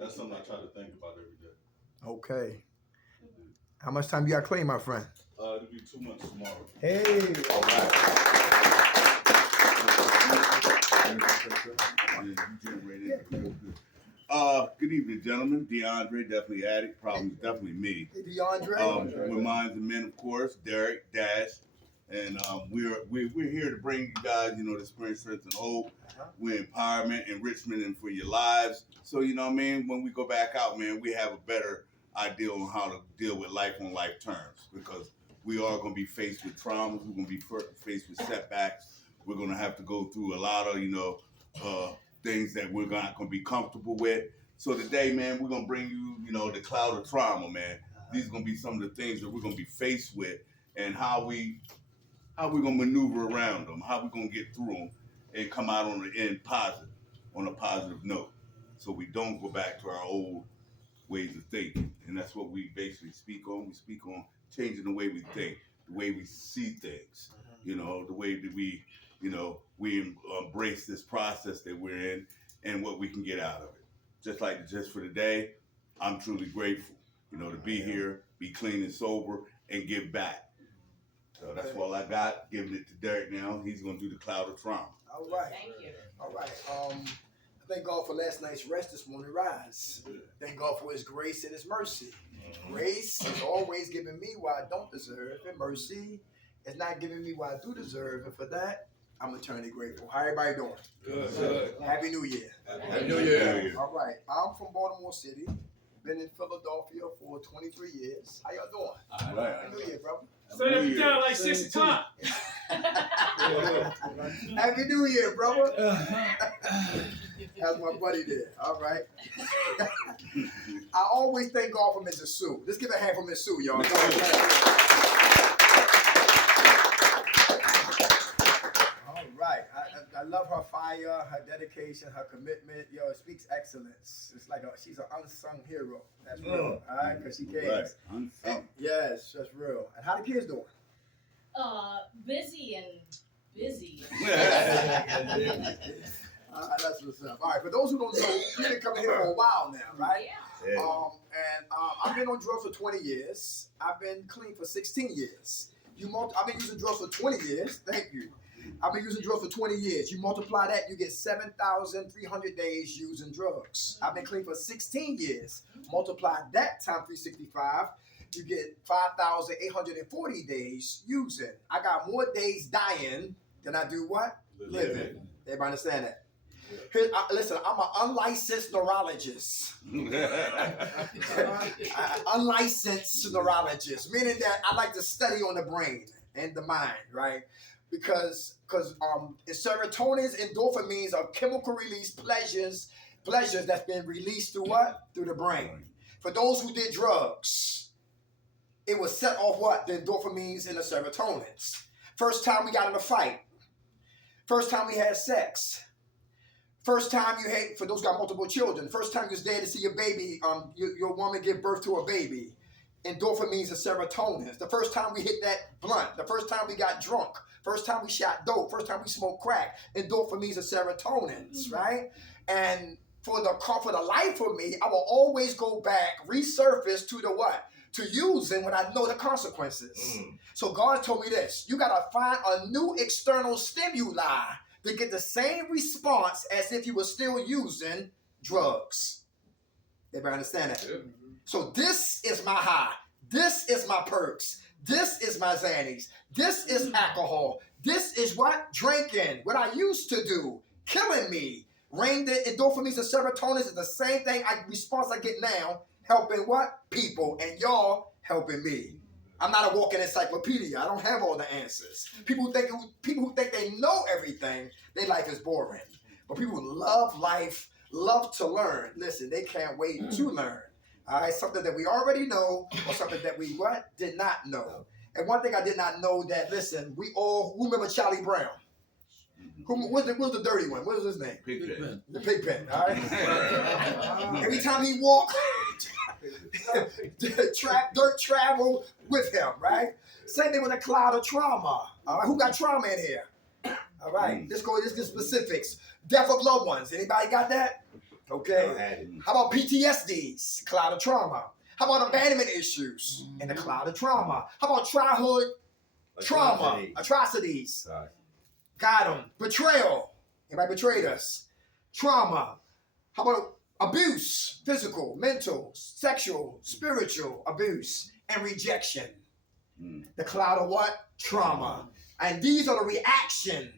That's something I try to think about every day. Okay. How much time you got clean, my friend? It'll be 2 months tomorrow. Hey. All right. Good evening, gentlemen. DeAndre, definitely addict. Problem's definitely me. Hey, DeAndre. With Minds and Men, of course. Derek, Dash, and we're here to bring you guys, the spring strength and hope. We're empowerment, enrichment, and for your lives. So you know what I mean. When we go back out, man, we have a better idea on how to deal with life on life terms, because we are going to be faced with traumas. We're going to be faced with setbacks. We're going to have to go through a lot of things that we're not going to be comfortable with. So today, man, we're going to bring you, the cloud of trauma, man. These are going to be some of the things that we're going to be faced with, and how we're going to maneuver around them, how we're going to get through them and come out on the end positive, on a positive note, so we don't go back to our old ways of thinking. And that's what we basically speak on. We speak on changing the way we think, the way we see things, the way that we embrace this process that we're in and what we can get out of it. Just for today, I'm truly grateful, to be here, be clean and sober, and give back. So that's all I got. Giving it to Derek now. He's going to do the cloud of trauma. All right. Thank you. All right. Thank God for last night's rest, this morning rise. Thank God for His grace and His mercy. Grace is always giving me what I don't deserve, and mercy is not giving me what I do deserve. And for that, I'm eternally grateful. How everybody doing? Good. Happy New Year. Happy New Year. All right. I'm from Baltimore City. Been in Philadelphia for 23 years. How y'all doing? All right. Happy New Year, brother. Set every down like 6 o'clock. Happy New Year, brother. That's my buddy there. All right. I always thank God for Mrs. Sue. Let's give a hand for Miss Sue, y'all. All right. I love her fire, her dedication, her commitment. Yo, it speaks excellence. It's like she's an unsung hero. That's real. All right, because she cares. Right. Yes, that's real. And how the kids doing? Busy and busy. That's what's up. All right, for those who don't know, you've been coming here for a while now, right? Yeah. I've been on drugs for 20 years. I've been clean for 16 years. I've been using drugs for 20 years. Thank you. I've been using drugs for 20 years. You multiply that, you get 7,300 days using drugs. I've been clean for 16 years. Multiply that times 365, you get 5,840 days using. I got more days dying than I do what? Living. Everybody understand that? Here, listen, I'm an unlicensed neurologist. Unlicensed neurologist, meaning that I like to study on the brain and the mind, right? Because serotonins and dopamines are chemical release pleasures that's been released through what? Through the brain. For those who did drugs, it was set off what? The dopamines and the serotonins. First time we got in a fight. First time we had sex. First time you had, for those who got multiple children, first time you was there to see your baby, your woman give birth to a baby. Endorphins and serotonins. The first time we hit that blunt. The first time we got drunk. First time we shot dope. First time we smoked crack. Endorphins and serotonins, right? And for the life of me, I will always go back, resurface to the what? To using when I know the consequences. So God told me this: you gotta find a new external stimuli to get the same response as if you were still using drugs. Everybody understand that? Yep. So this is my high. This is my perks. This is my Xannies. This is alcohol. This is what? Drinking. What I used to do. Killing me. Rain the endorphins and serotonin is the same thing. Response I get now. Helping what? People. And y'all helping me. I'm not a walking encyclopedia. I don't have all the answers. People who think they know everything, their life is boring. But people who love life, love to learn. Listen, they can't wait to learn. All right, something that we already know, or something that we what? Did not know. And one thing I did not know that, listen, who remember Charlie Brown? What's the dirty one? What is his name? Pigpen. The Pigpen, all right? Every time he walked, dirt travel with him, right? Same thing with a cloud of trauma. All right, who got trauma in here? All right, let's get specifics. Death of loved ones. Anybody got that? Okay? How about PTSDs, cloud of trauma? How about abandonment issues in the cloud of trauma? How about childhood trauma, atrocities? Got them. Betrayal. Anybody betrayed us? Trauma. How about abuse? Physical, mental, sexual, spiritual abuse, and rejection. The cloud of what? Trauma. And these are the reaction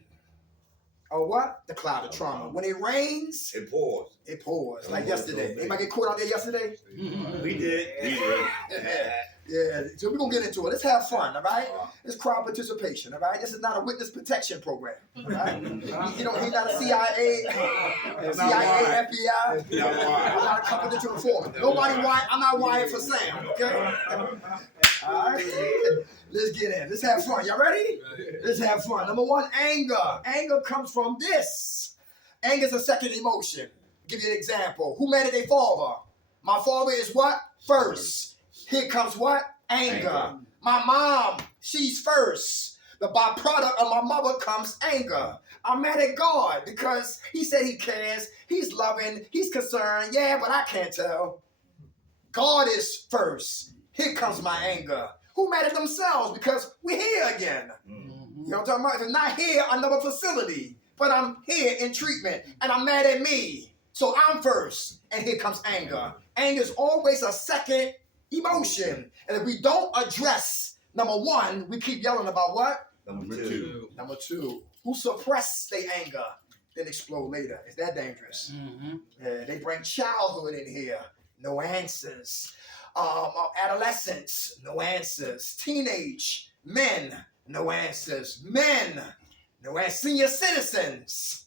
of what? The cloud of trauma. When it rains, It pours. it pours. Like yesterday. Anybody get caught out there yesterday? We did. Yeah, so we're gonna get into it. Let's have fun, all right? It's crowd participation, all right? This is not a witness protection program, all right? You know, he's not a CIA, FBI. I'm not a confidential informant. Nobody wired. I'm not wired for Sam, okay? All right, let's get in. Let's have fun. Y'all ready? Let's have fun. Number one, anger. Anger comes from this. Anger is a second emotion. Give you an example. Who mad at their father? My father is what? First. Here comes what? Anger. My mom, she's first. The byproduct of my mother comes anger. I'm mad at God because he said he cares, he's loving, he's concerned. Yeah, but I can't tell. God is first. Here comes my anger. Who mad at themselves because we're here again? You know what I'm talking about? If it's not here, another facility. But I'm here in treatment and I'm mad at me. So I'm first. And here comes anger. Anger is always a second emotion. And if we don't address number one, we keep yelling about what? Number two. Number two, who suppress their anger, then explode later. Is that dangerous? Yeah, they bring childhood in here. No answers. Adolescence, no answers. Teenage men, no answers. Men, no answers. Senior citizens,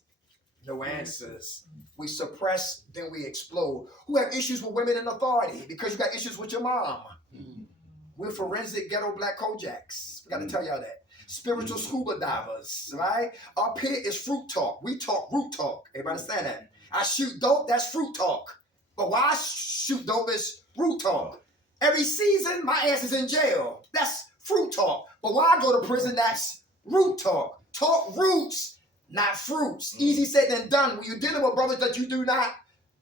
no answers. We suppress, then we explode. Who have issues with women in authority? Because you got issues with your mom. We're forensic ghetto black Kojaks. We got to tell y'all that. Spiritual scuba divers, right? Up here is fruit talk. We talk root talk. Everybody understand that? I shoot dope, that's fruit talk. But why I shoot dope is root talk. Every season, my ass is in jail. That's fruit talk. But why I go to prison, that's root talk. Talk roots, not fruits. Easy said than done when you're dealing with brothers that you do not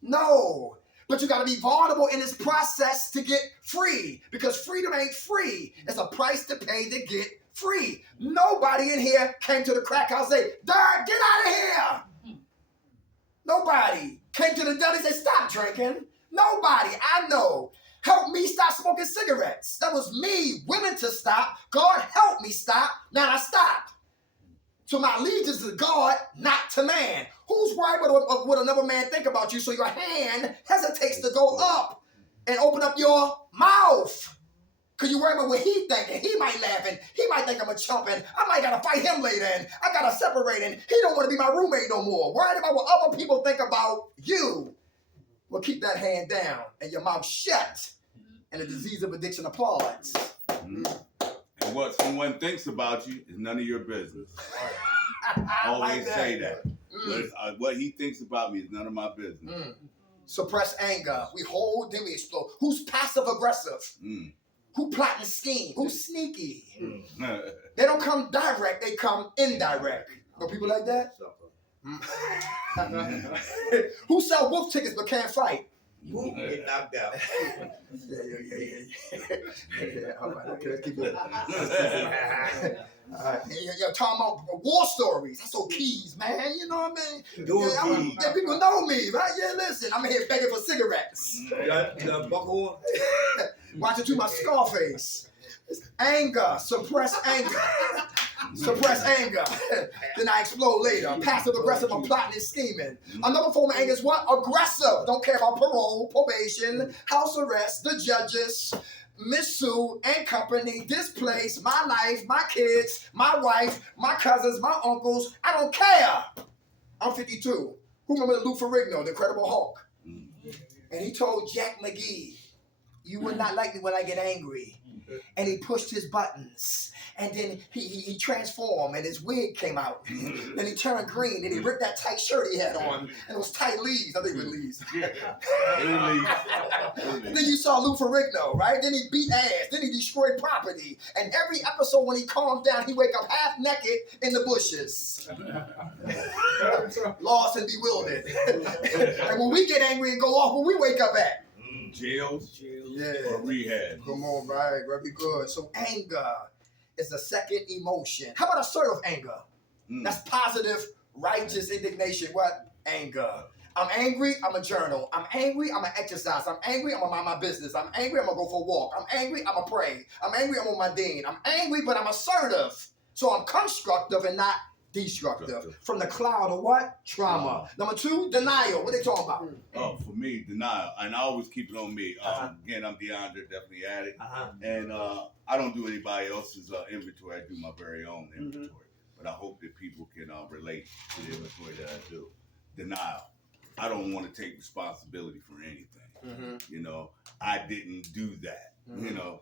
know. But you got to be vulnerable in this process to get free. Because freedom ain't free. It's a price to pay to get free. Nobody in here came to the crack house and say, Dad, get out of here. Nobody came to the deli and said, stop drinking. Nobody I know helped me stop smoking cigarettes. That was me willing to stop. God helped me stop. Now I stopped. So my allegiance is to God, not to man. Who's worried about what another man think about you so your hand hesitates to go up and open up your mouth? Because you worry about what he thinking. He might laugh and he might think I'm a chump and I might got to fight him later and I got to separate and he don't want to be my roommate no more. Worried about what other people think about you. Well, keep that hand down and your mouth shut and the disease of addiction applauds. And what someone thinks about you is none of your business. I always say that. What he thinks about me is none of my business. Suppress anger. We hold, then we explode. Who's passive aggressive? Who plot and scheme? Who's sneaky? They don't come direct, they come indirect. Know people like that? Who sell wolf tickets but can't fight? Who get knocked out? Yeah. All right, okay, let's keep going. You're talking about war stories. That's so keys, man. You know what I mean? Yeah, people know me, right? Yeah, listen, I'm here begging for cigarettes. You got buckle on? Watching through my Scarface. Anger, suppress anger. Suppress anger. Then I explode later. Passive aggressive, I'm plotting and scheming. Another form of anger is what? Aggressive. Don't care about parole, probation, house arrest, the judges, Miss Sue and company, this place, my life, my kids, my wife, my cousins, my uncles. I don't care. I'm 52. Who remember Lou Ferrigno, the Incredible Hulk? And he told Jack McGee, you will not like me when I get angry. And he pushed his buttons. and then he transformed and his wig came out. Then he turned green and he ripped that tight shirt he had on and it was tight leaves. I think it was leaves. Then you saw Lou Ferrigno, right? Then he beat ass. Then he destroyed property. And every episode when he calmed down, he wake up half naked in the bushes, lost and bewildered. And when we get angry and go off, where we wake up at? Jails Yeah. or rehab. Come on, right? Very good. So anger is the second emotion. How about assertive anger? That's positive, righteous indignation. What? Anger. I'm angry, I'm a journal. I'm angry, I'm gonna exercise. I'm angry, I'm gonna mind my business. I'm angry, I'm gonna go for a walk. I'm angry, I'm gonna pray. I'm angry, I'm on my dean. I'm angry, but I'm assertive. So I'm constructive and not destructive. From the cloud of what? Trauma. Number 2, denial. What they talking about? Oh, for me, denial. And I always keep it on me. Again, I'm DeAndre, definitely addict. And I don't do anybody else's inventory. I do my very own inventory. But I hope that people can relate to the inventory that I do. Denial. I don't want to take responsibility for anything. You know, I didn't do that. You know,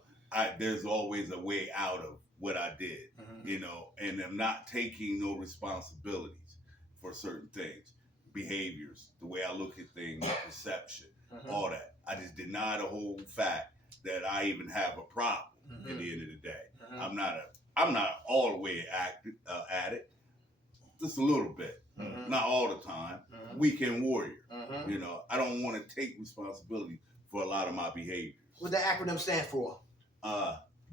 there's always a way out of what I did. You know, and I'm not taking no responsibilities for certain things, behaviors, the way I look at things, perception, all that. I just deny the whole fact that I even have a problem. At the end of the day, I'm not all the way at it. Just a little bit, not all the time. Weekend warrior. You know, I don't want to take responsibility for a lot of my behaviors. What the acronym stand for?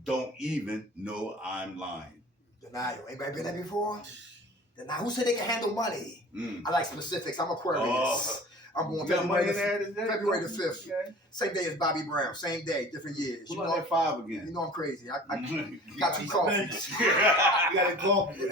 Don't even know I'm lying. Denial. Anybody been there before? Denial. Who said they can handle money? I like specifics. I'm Aquarius. Oh. I'm born You got money February in there? February the 5th. Okay. Same day as Bobby Brown. Same day, different years. What You about know, that 5 again? you know I'm crazy. I got 2 coffees. You gotta call me.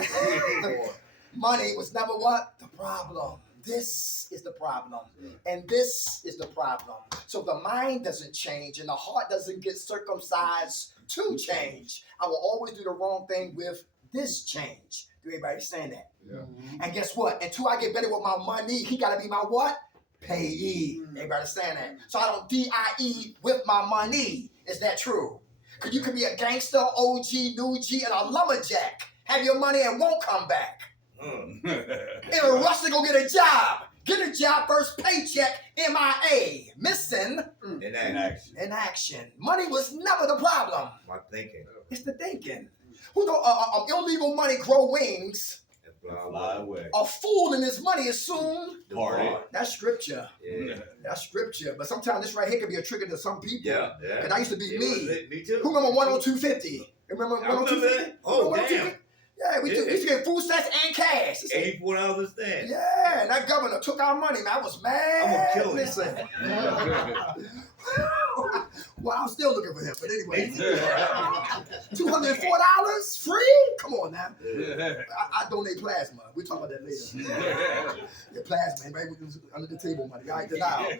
Money was never what? The problem. This is the problem. And this is the problem. So the mind doesn't change and the heart doesn't get circumcised to change. I will always do the wrong thing with this change. Do everybody understand that? Yeah. And guess what? Until I get better with my money, he got to be my what? Payee. Everybody understand that? So I don't DIE with my money. Is that true? Because you could be a gangster, OG, new G, and a lumberjack. Have your money and won't come back. In a rush to go get a job. Get a job, first paycheck, MIA. Missing In action. in action. Money was never the problem. My thinking. It's the thinking. Who know illegal money grow wings? And fly away. A fool in his money is soon. Party. That's scripture. Yeah. That's scripture. But sometimes this right here could be a trigger to some people. Yeah. And I used to be It me. was it. Me too. Who remember 10250? Remember I remember 10250? that. Oh, damn. Yeah, we used to get food stamps and cash. He said, $84 a stand. yeah, and that governor took our money, man. I was mad. I'm gonna kill him. Listen. Well, I'm still looking for him, but anyway. $204 free? Come on now. I donate plasma. We'll talk about that later. Yeah, plasma, anybody under the table money. All right, denial.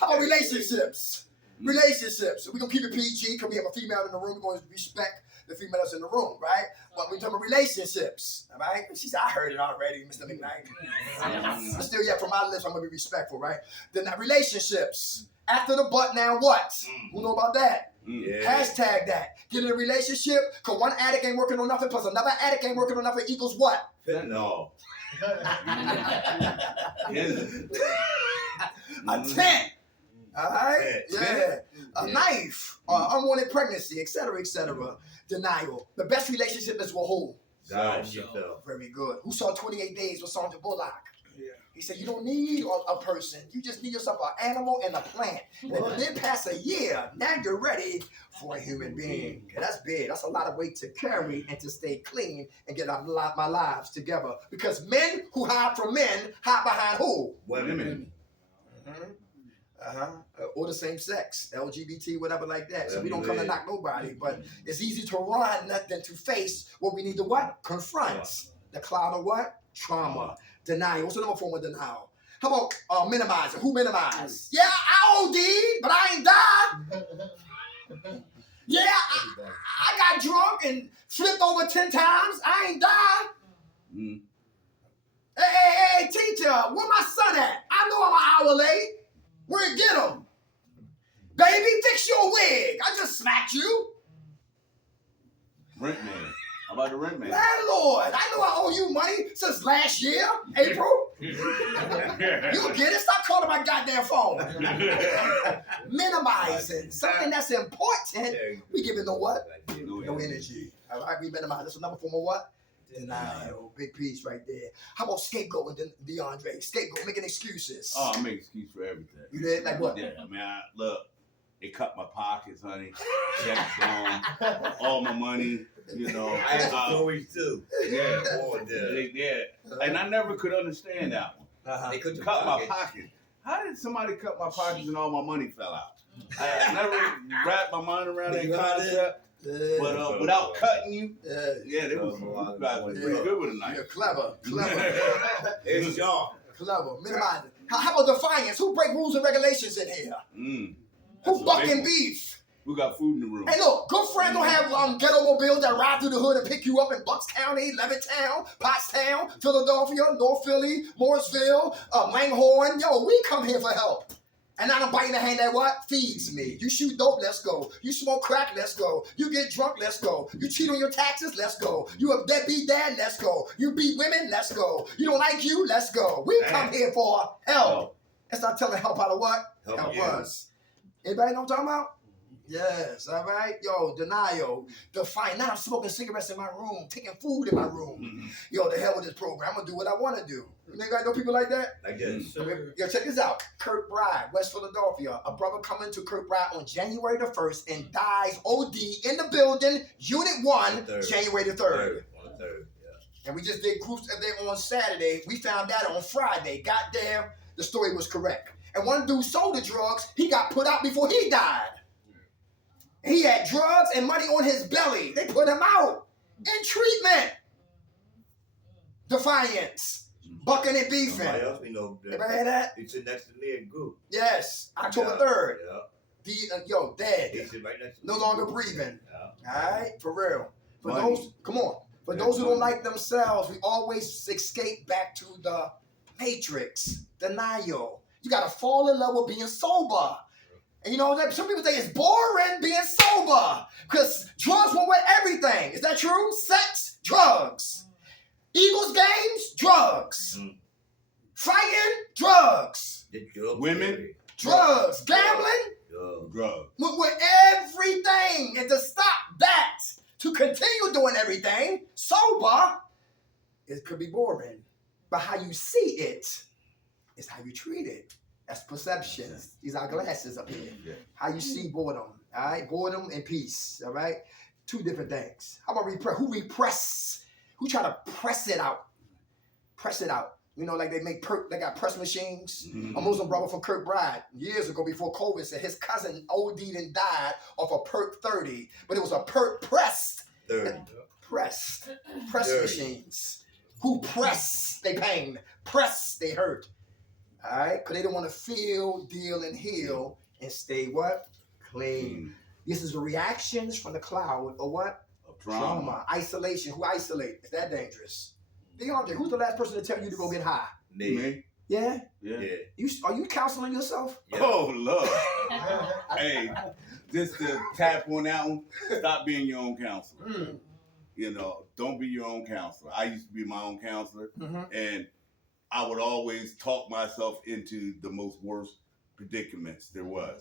How about relationships? Relationships. We're going to keep it PG because we have a female in the room. We're going to respect the female that's in the room, right? But we're talking about relationships, all right? She said, I heard it already, Mr. McKnight. But still, yeah, from my lips, I'm going to be respectful, right? Then relationships. After the butt, now what? Who know about that? Yeah. Hashtag that. Get in a relationship, because one addict ain't working on nothing, plus another addict ain't working on nothing equals what? Fentanyl. A tent. All right? Tent. Yeah. A knife. Unwanted pregnancy, etc., etc. Denial. The best relationship is with who? God, yourself. Very good. Who saw 28 Days with Sandra Bullock? Yeah. He said, you don't need a person. You just need yourself an animal and a plant. And then pass a year. Now you're ready for a human being. Okay, that's big. That's a lot of weight to carry and to stay clean and get my lives together. Because men who hide from men hide behind who? Women. Or the same sex, LGBT, whatever like that. So we don't come to knock nobody, but it's easy to run than to face what we need to what? Confront. The cloud of what? Trauma. Denial. What's the number form of denial? How about minimizing? Who minimize? Yeah, I OD, but I ain't died. Yeah, I got drunk and flipped over 10 times. I ain't died. Hey, teacher, where my son at? I know I'm an hour late. Where get him? Baby, fix your wig. I just smacked you. Rent man. by the rent man. Landlord, I know I owe you money since last year, April. You get it? Stop calling my goddamn phone. Minimizing something that's important. We giving no what? No energy. All right, we minimize. That's another form of what? Denial. Big piece right there. How about scapegoating, DeAndre? Scapegoat, making excuses. Oh, I make excuse for everything. You did? Like what? Yeah, man. Look, they cut my pockets, honey. Checks gone. All my money. You know. I had stories too. Yeah. Oh, They did. And I never could understand that one. They could Cut my pocket. How did somebody cut my pockets and all my money fell out? I never wrapped my mind around that concept. But without cutting you, yeah, they was pretty good with a knife. You're clever. It's John. Clever. Minimize it. How about defiance? Who break rules and regulations in here? Who bucking beef? Who got food in the room? Hey, look, good friends don't have ghetto mobiles that ride through the hood and pick you up in Bucks County, Levittown, Pottstown, Philadelphia, North Philly, Morrisville, Langhorne. Yo, we come here for help. And I don't bite in the hand that what? Feeds me. You shoot dope, let's go. You smoke crack, let's go. You get drunk, let's go. You cheat on your taxes, let's go. You a deadbeat dad, let's go. You beat women, let's go. You don't like you, let's go. We come here for help. Let's not telling help out of what? Help us. Anybody know what I'm talking about? Yes, all right. Yo, denial. Define. Now I'm smoking cigarettes in my room, taking food in my room. Yo, the hell with this program. I'm going to do what I want to do. You guys know people like that? Like this. Yo, check this out. Kurt Bride, West Philadelphia. A brother coming to Kurt Bride on January the 1st and dies OD in the building, Unit 1, January the 3rd. On the 3rd, yeah. And we just did groups there on Saturday. We found out on Friday. Goddamn, the story was correct. And one dude sold the drugs. He got put out before he died. He had drugs and money on his belly. They put him out in treatment. Defiance. Bucking and beefing. Somebody else we know. Everybody hear that? He sit next to me in group. Yes. October 3rd. Yeah. Dead. He sit right next to No me. longer breathing. Yeah. All right? For real. For Funny. those, come on. For Yeah, those who don't funny. like themselves, we always escape back to the matrix. Denial. You got to fall in love with being sober. And you know, some people say it's boring being sober because drugs won't with everything. Is that true? Sex, drugs. Eagles games, drugs. Fighting, drugs. Women? Drugs. Gambling, Drugs. with everything. And to stop that, to continue doing everything, sober, it could be boring. But how you see it is how you treat it. That's perceptions. These are glasses up here. Yeah. How you see boredom. All right? Boredom and peace. All right? Two different things. How about repress? Who repress? Who try to press it out? Press it out. You know, like they got press machines. A Muslim brother from Kurt Bride years ago before COVID said his cousin OD'd and died off a Perk 30, but it was a Perk pressed. 30. Press 30. machines. Who press they pain, press they hurt. All right, because they don't want to feel, deal, and heal and stay what? Clean. This is the reactions from the cloud of what? Of trauma. Isolation. Who isolate? Is that dangerous? DeAndre, who's the last person to tell you to go get high? Me. Yeah? Yeah. Yeah. Are you counseling yourself? Yeah. Oh, Lord. Hey, just to tap on that one, stop being your own counselor. You know, don't be your own counselor. I used to be my own counselor, and I would always talk myself into the most worst predicaments there was.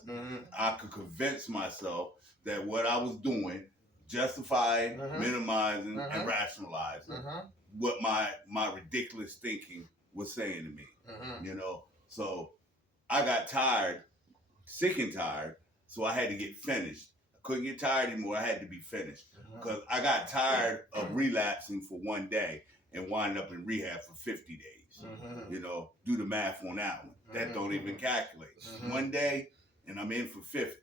I could convince myself that what I was doing, justifying, minimizing, and rationalizing what my ridiculous thinking was saying to me. You know, so I got tired, sick and tired, so I had to get finished. I couldn't get tired anymore. I had to be finished because I got tired of relapsing for one day and wind up in rehab for 50 days. You know, do the math on that one. That don't even calculate. One day, and I'm in for 50.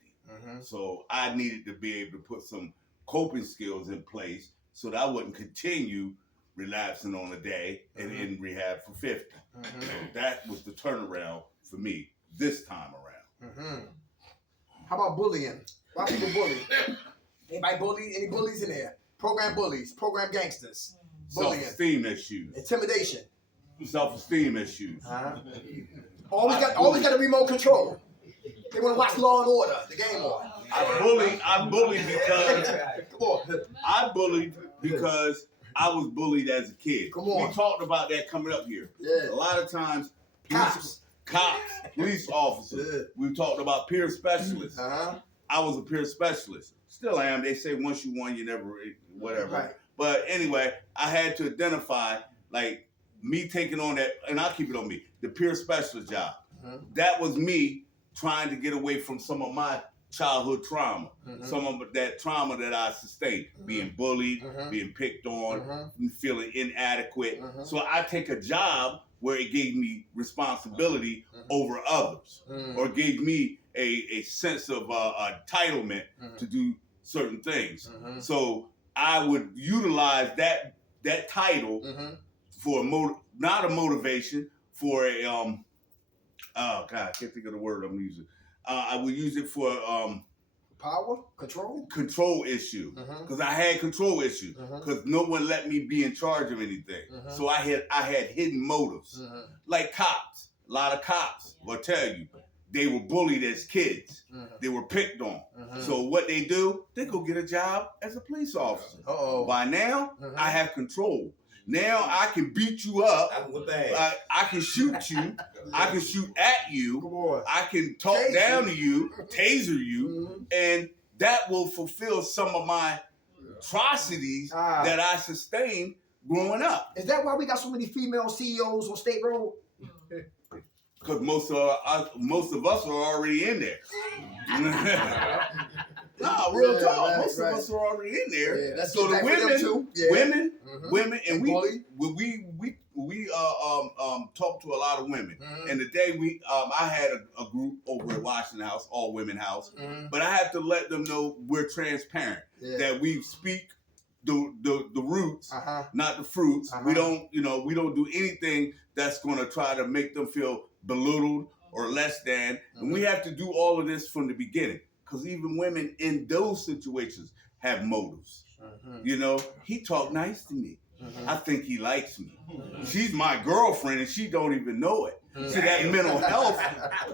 So I needed to be able to put some coping skills in place so that I wouldn't continue relapsing on a day and in rehab for 50. So that was the turnaround for me this time around. How about bullying? Why people bully? Anybody bully? Any bullies in there? Program bullies, program gangsters, bullying, Self-esteem issues. intimidation. Self-esteem issues. Always got a remote control. They want to watch Law and Order, the game on. I bullied because Come on. I bullied because I was bullied as a kid. Come on. We talked about that coming up here. Yeah. A lot of times, Cops. police officers. Yeah. We talked about peer specialists. Uh-huh. I was a peer specialist. Still am. They say once you won, you never, whatever. Right. But anyway, I had to identify, like, me taking on that, and I'll keep it on me, the peer specialist job. Mhm. That was me trying to get away from some of my childhood trauma, Mhm. some of that trauma that I sustained, being bullied, Mhm. being picked on, Mhm. feeling inadequate. Mhm. So I take a job where it gave me responsibility Mhm. over others, Mhm. or gave me a sense of entitlement Mhm. to do certain things. Mhm. So I would utilize that title Mhm. for not a motivation, for a oh God, I can't think of the word I'm using. I would use it for Power, control. control issue, Mhm. because I had control issues, Mhm. because no one let me be in charge of anything. Mhm. So I had hidden motives, Mhm. like cops. A lot of cops will tell you they were bullied as kids. Mhm. They were picked on. Mhm. So what they do, they go get a job as a police officer. Uh-oh. By now, Mhm. I have control. Now I can beat you up. I can whip ass. I can shoot you. I can shoot at you. Come on. I can talk Taser. down to you, taser you, Mhm. and that will fulfill some of my atrocities Ah. that I sustained growing up. Is that why we got so many female CEOs on State Road? Because most of us are already in there. No, real Yeah, talk. right, Most right. of us are already in there. Yeah, that's So the back for them women, too. Yeah. Mhm. women, and And bully. we talked to a lot of women. Mhm. And the day I had a group over at Washington House, all women house, Mhm. but I have to let them know we're transparent, Yeah. that we speak the roots, Uh-huh. not the fruits. Uh-huh. We don't do anything that's going to try to make them feel belittled or less than. And we have to do all of this from the beginning, because even women in those situations have motives. Mhm. You know, he talked nice to me. Mhm. I think he likes me. She's my girlfriend and she don't even know it. Mhm. See, that mental health,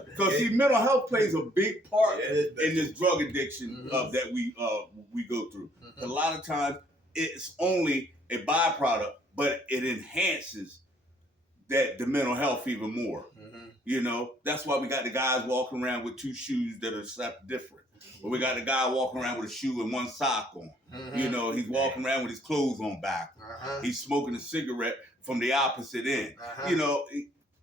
because see, mental health plays a big part in this drug addiction Mhm. that we go through. Mhm. A lot of times it's only a byproduct, but it enhances the mental health even more. Mhm. You know, that's why we got the guys walking around with two shoes that are different. Or we got the guy walking around with a shoe and one sock on. Mhm. You know, he's walking around with his clothes on back. Uh-huh. He's smoking a cigarette from the opposite end. Uh-huh. You know,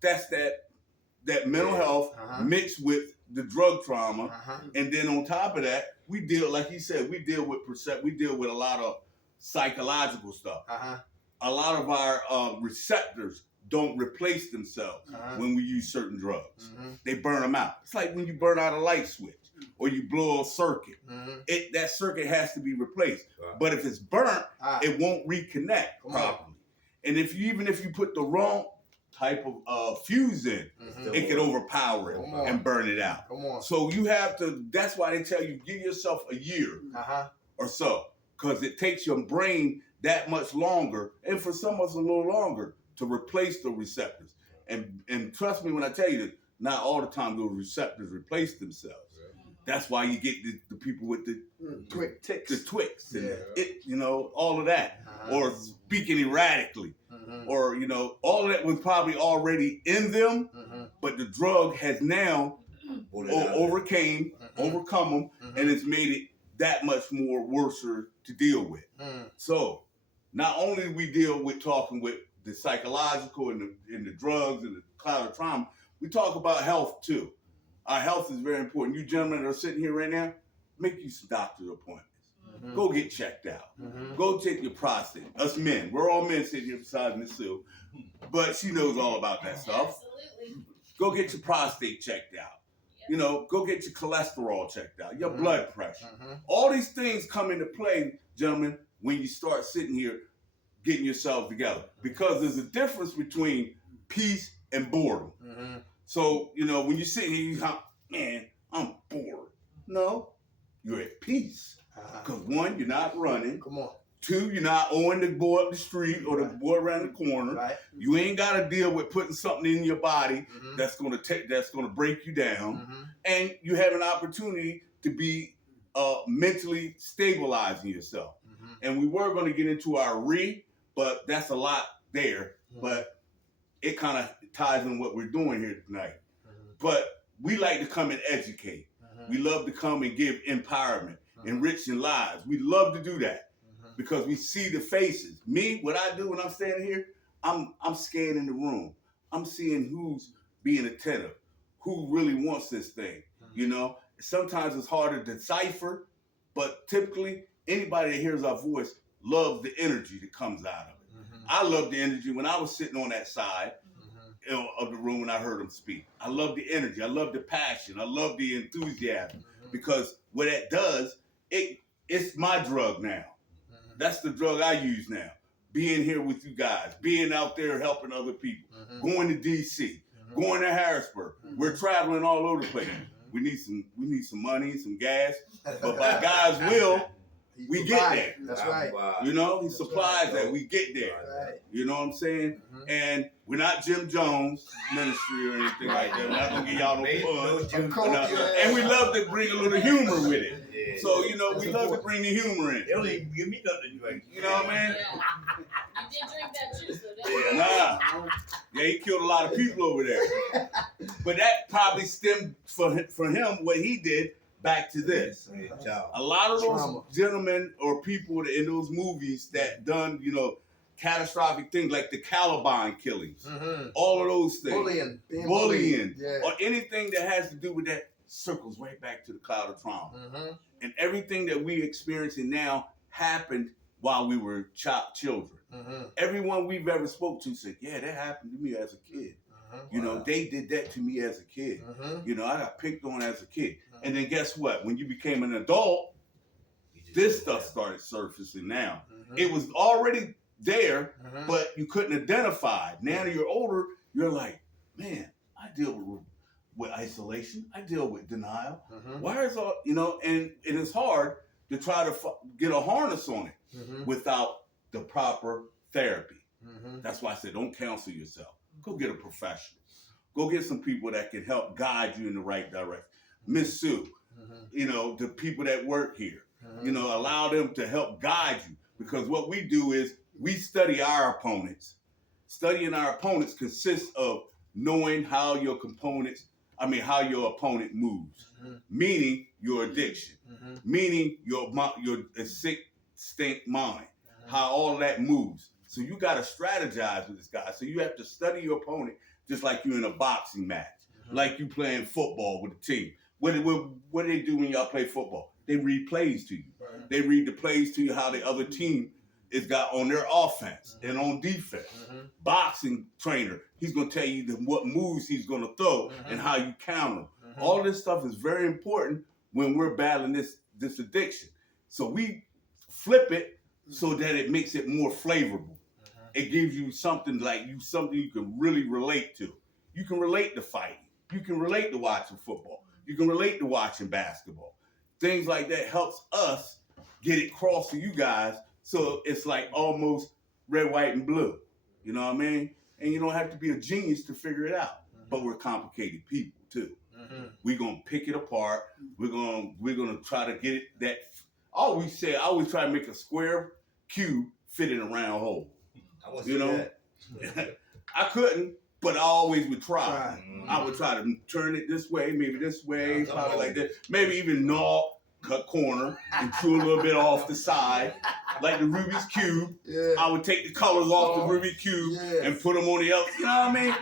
that's that mental health Uh-huh. mixed with the drug trauma. Uh-huh. And then on top of that, we deal, like he said, we deal with a lot of psychological stuff. Uh-huh. A lot of our receptors don't replace themselves Uh-huh. when we use certain drugs. Mhm. They burn them out. It's like when you burn out a light switch or you blow a circuit. Mhm. That circuit has to be replaced. Right. But if it's burnt, Ah. it won't reconnect Come on. properly. And even if you put the wrong type of fuse in, Mhm. it can overpower it Come on. and burn it out. Come on. So you have to, that's why they tell you, give yourself a year Uh-huh. or so, because it takes your brain that much longer, and for some of us a little longer, to replace the receptors. And trust me when I tell you that not all the time those receptors replace themselves. That's why you get the people with the Quick ticks. the twix and Yeah. all of that, Uh-huh. or speaking erratically, Mhm. or all of that was probably already in them, Mhm. but the drug has now overcome them, Mhm. and it's made it that much more worse to deal with. Mhm. So not only we deal with talking with the psychological and the drugs and the cloud of trauma, we talk about health too. Our health is very important. You gentlemen that are sitting here right now, make you some doctor's appointments. Mhm. Go get checked out. Mhm. Go take your prostate. Us men, we're all men sitting here besides Miss Sue, but she knows all about that stuff. Absolutely. Go get your prostate checked out. You know, go get your cholesterol checked out, your blood pressure. Mhm. All these things come into play, gentlemen, when you start sitting here getting yourself together. Because there's a difference between peace and boredom. Mhm. So, when you're sitting here, man, I'm bored. No, you're at peace. Uh-huh. Because one, you're not running. Come on. Two, you're not owing to go up the street or to go around the corner. Right. You ain't got to deal with putting something in your body Mhm. that's gonna break you down. Mhm. And you have an opportunity to be mentally stabilizing yourself. Mhm. And we were going to get into our but that's a lot there. But it kind of ties in what we're doing here tonight. But we like to come and educate. We love to come and give empowerment, enriching lives. We love to do that because we see the faces. Me, what I do when I'm standing here, I'm scanning the room. I'm seeing who's being attentive, who really wants this thing. You know, sometimes it's hard to decipher, but typically anybody that hears our voice loves the energy that comes out of it. I love the energy when I was sitting on that side of the room when I heard him speak. I love the energy. I love the passion. I love the enthusiasm because what that does, it's my drug now. That's the drug I use now. Being here with you guys, being out there helping other people, going to DC, going to Harrisburg. We're traveling all over the place. We need some money, some gas, but by God's will, we get there. That's right. Wow. You know, he supplies that. We get there. Right. You know what I'm saying? And we're not Jim Jones ministry or anything like that. We're not gonna give y'all no fun. And we love to bring a little humor with it. Yeah. So, you know, we love to bring the humor in. They don't even give me nothing to drink. You know what I mean? You did drink that juice, so that's Nah. Yeah, he killed a lot of people over there. But that probably stemmed for him what he did back to this. A lot of those Trauma. gentlemen or people in those movies that done, you know, catastrophic things like the Columbine killings, all of those things, Bullying. bullying, Yeah. or anything that has to do with that circles right back to the cloud of trauma. And everything that we experiencing now happened while we were children. Everyone we've ever spoke to said, yeah, that happened to me as a kid. You know, they did that to me as a kid. You know, I got picked on as a kid. And then guess what? When you became an adult, this stuff started surfacing now. It was already there, but you couldn't identify it. Now that you're older, you're like, man, I deal with isolation. I deal with denial. Why is all, you know, and it is hard to try to get a harness on it without the proper therapy. That's why I said, don't counsel yourself. Go get a professional. Go get some people that can help guide you in the right direction. Miss Sue, you know, the people that work here, you know, allow them to help guide you. Because what we do is we study our opponents. Studying our opponents consists of knowing how your opponent moves, meaning your addiction, meaning your sick, stink mind, how all that moves. So you got to strategize with this guy. So you have to study your opponent just like you're in a boxing match, like you playing football with a team. What do they do when y'all play football? They read plays to you. They read the plays to you how the other team is got on their offense and on defense. Boxing trainer, he's going to tell you what moves he's going to throw and how you counter them. All this stuff is very important when we're battling this addiction. So we flip it so that it makes it more flavorful. It gives you something you can really relate to. You can relate to fighting. You can relate to watching football. You can relate to watching basketball. Things like that helps us get it across to you guys. So it's like almost red, white, and blue. You know what I mean? And you don't have to be a genius to figure it out. But we're complicated people too. We're gonna pick it apart. We're gonna try to get it I always try to make a square cube fit in a round hole. You know? I couldn't, but I always would try. I would try to turn it this way, maybe this way, probably like that. Maybe even cut corner and chew a little bit off the side, like the Rubik's Cube. I would take the colors off the Rubik's Cube and put them on the other. You know what I mean?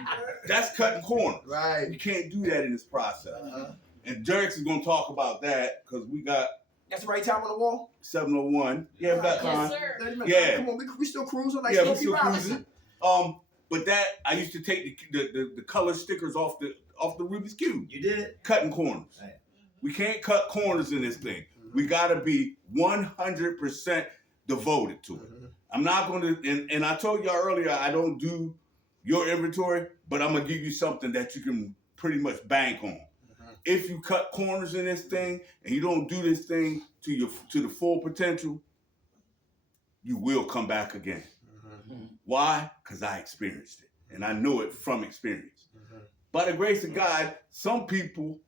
That's cutting corners. Right. You can't do that in this process. And Derek's is going to talk about that because we got That's the right time on the wall? 7:01. Yeah, we got time. Yes, sir. 30 minutes. Yeah. Come on, we still cruising like Yeah, we Smokey still Robinson. cruising. But that I used to take the color stickers off the Rubik's Cube. You did? Cutting corners. Right. We can't cut corners in this thing. We got to be 100% devoted to it. I'm not going to, and I told y'all earlier, I don't do your inventory, but I'm going to give you something that you can pretty much bank on. If you cut corners in this thing and you don't do this thing to the full potential, you will come back again. Why? Because I experienced it, and I know it from experience. By the grace of God, some people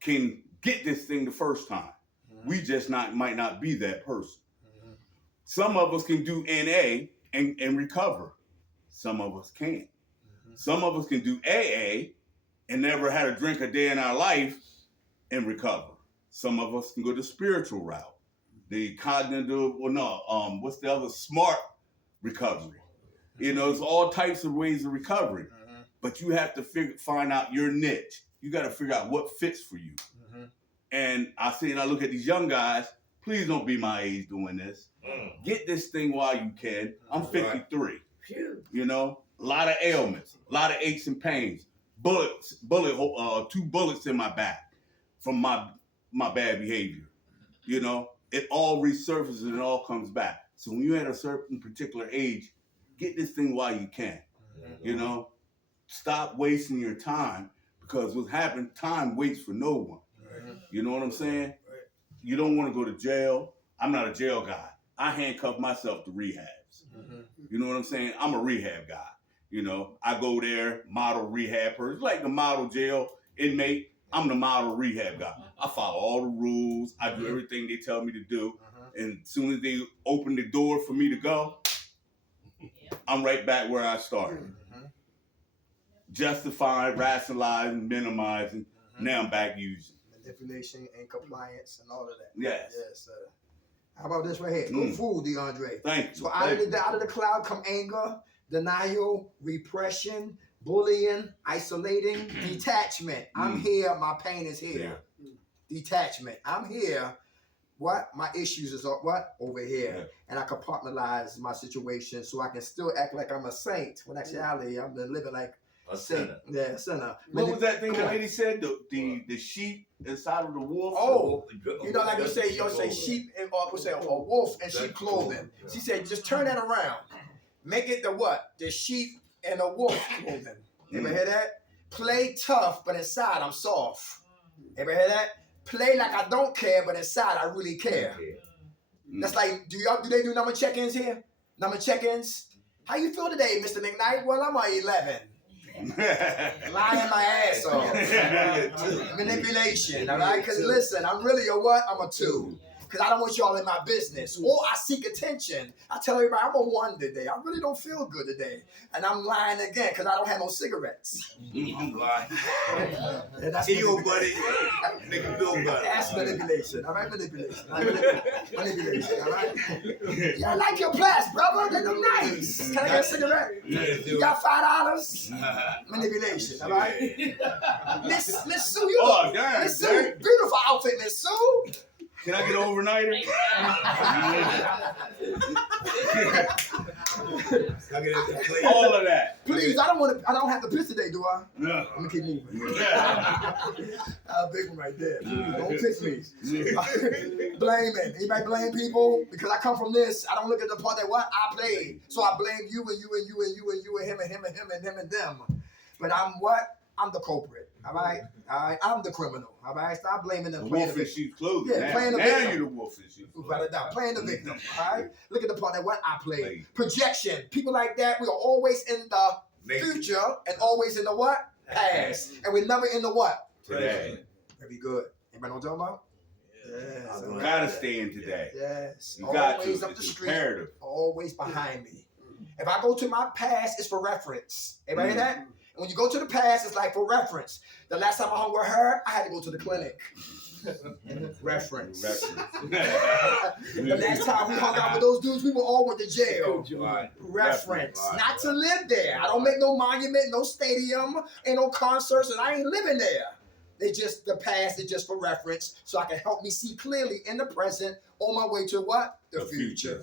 can get this thing the first time. We just might not be that person. Some of us can do NA and recover. Some of us can't. Some of us can do AA and never had a drink a day in our life and recover. Some of us can go the spiritual route, the cognitive, what's the other, smart recovery. You know, it's all types of ways of recovery, but you have to find out your niche. You got to figure out what fits for you. And I look at these young guys, please don't be my age doing this. Get this thing while you can. I'm 53, you know, a lot of ailments, a lot of aches and pains, 2 bullets in my back from my bad behavior. You know, it all resurfaces and it all comes back. So when you're at a certain particular age, get this thing while you can. You know, stop wasting your time, because what happens, time waits for no one. You know what I'm saying? You don't want to go to jail. I'm not a jail guy. I handcuff myself to rehabs. You know what I'm saying? I'm a rehab guy. You know, I go there, model rehab person, like the model jail inmate. I'm the model rehab guy. I follow all the rules. I do everything they tell me to do. And as soon as they open the door for me to go, I'm right back where I started. Justifying, rationalizing, minimizing. Now I'm back using. Manipulation and compliance and all of that. Yes. Yes, sir. How about this right here? Good food, DeAndre. Thank you. So out of the cloud come anger, denial, repression, bullying, isolating, detachment. I'm here, my pain is here. Detachment. I'm here. What? My issues is what? Over here. And I compartmentalize my situation so I can still act like I'm a saint, when actuality I'm living like A sinner. Yeah, sinner. What was that thing the lady said? The sheep inside of the wolf? Oh, you know, like you say sheep and a wolf and sheep clothing. She said, just turn that around. Make it the what? The sheep and the wolf clothing. Ever hear that? Play tough, but inside I'm soft. Ever hear that? Play like I don't care, but inside I really care. That's like, do they do number check-ins here? Number check-ins? How you feel today, Mr. McKnight? Well, I'm a 11. Lying my ass off. Manipulation, all right? Because listen, I'm really a what? I'm a 2. Because I don't want y'all in my business. Or I seek attention. I tell everybody I'm a 1 today. I really don't feel good today. And I'm lying again because I don't have no cigarettes. I'm lying. And that's T.O. buddy. Nigga Bill buddy. That's manipulation. All right, manipulation. Manipulation, all right? Yeah, I like your plats, brother. They look nice. Can I get a cigarette? You got $5? Manipulation, all right? Miss Sue, you look. Damn, Miss Sue, beautiful outfit, Miss Sue. Can I get an overnighter? All of that. Please, I don't have to piss today, do I? No. I'm gonna keep moving. Big one right there. Don't piss me. Blaming. Anybody blame people? Because I come from this. I don't look at the part that what I played. So I blame you and you and you and you and you and him and him and him and him and them. But I'm what? I'm the culprit. All right? I'm the criminal. All right? Stop blaming them. The wolf in sheep's clothing. Yeah, playing the now victim. you're the wolf in sheep's clothing. Write it down. Playing the victim. All right? Look at the part that what I played. Projection. People like that, we are always in the future and always in the what? Past. And we're never in the what? Today. Very good. Anybody know what I'm talking about? Yes. You gotta stay in today. Yes. You got Always to. up the It's street. imperative. Always behind me. If I go to my past, it's for reference. Everybody hear that? And when you go to the past, it's like for reference. The last time I hung with her, I had to go to the clinic. Reference. The last time we hung out with those dudes, we were all went to jail. Reference. Not to live there. I don't make no monument, no stadium, ain't no concerts, and I ain't living there. They just, the past is just for reference, so I can help me see clearly in the present on my way to what? The future.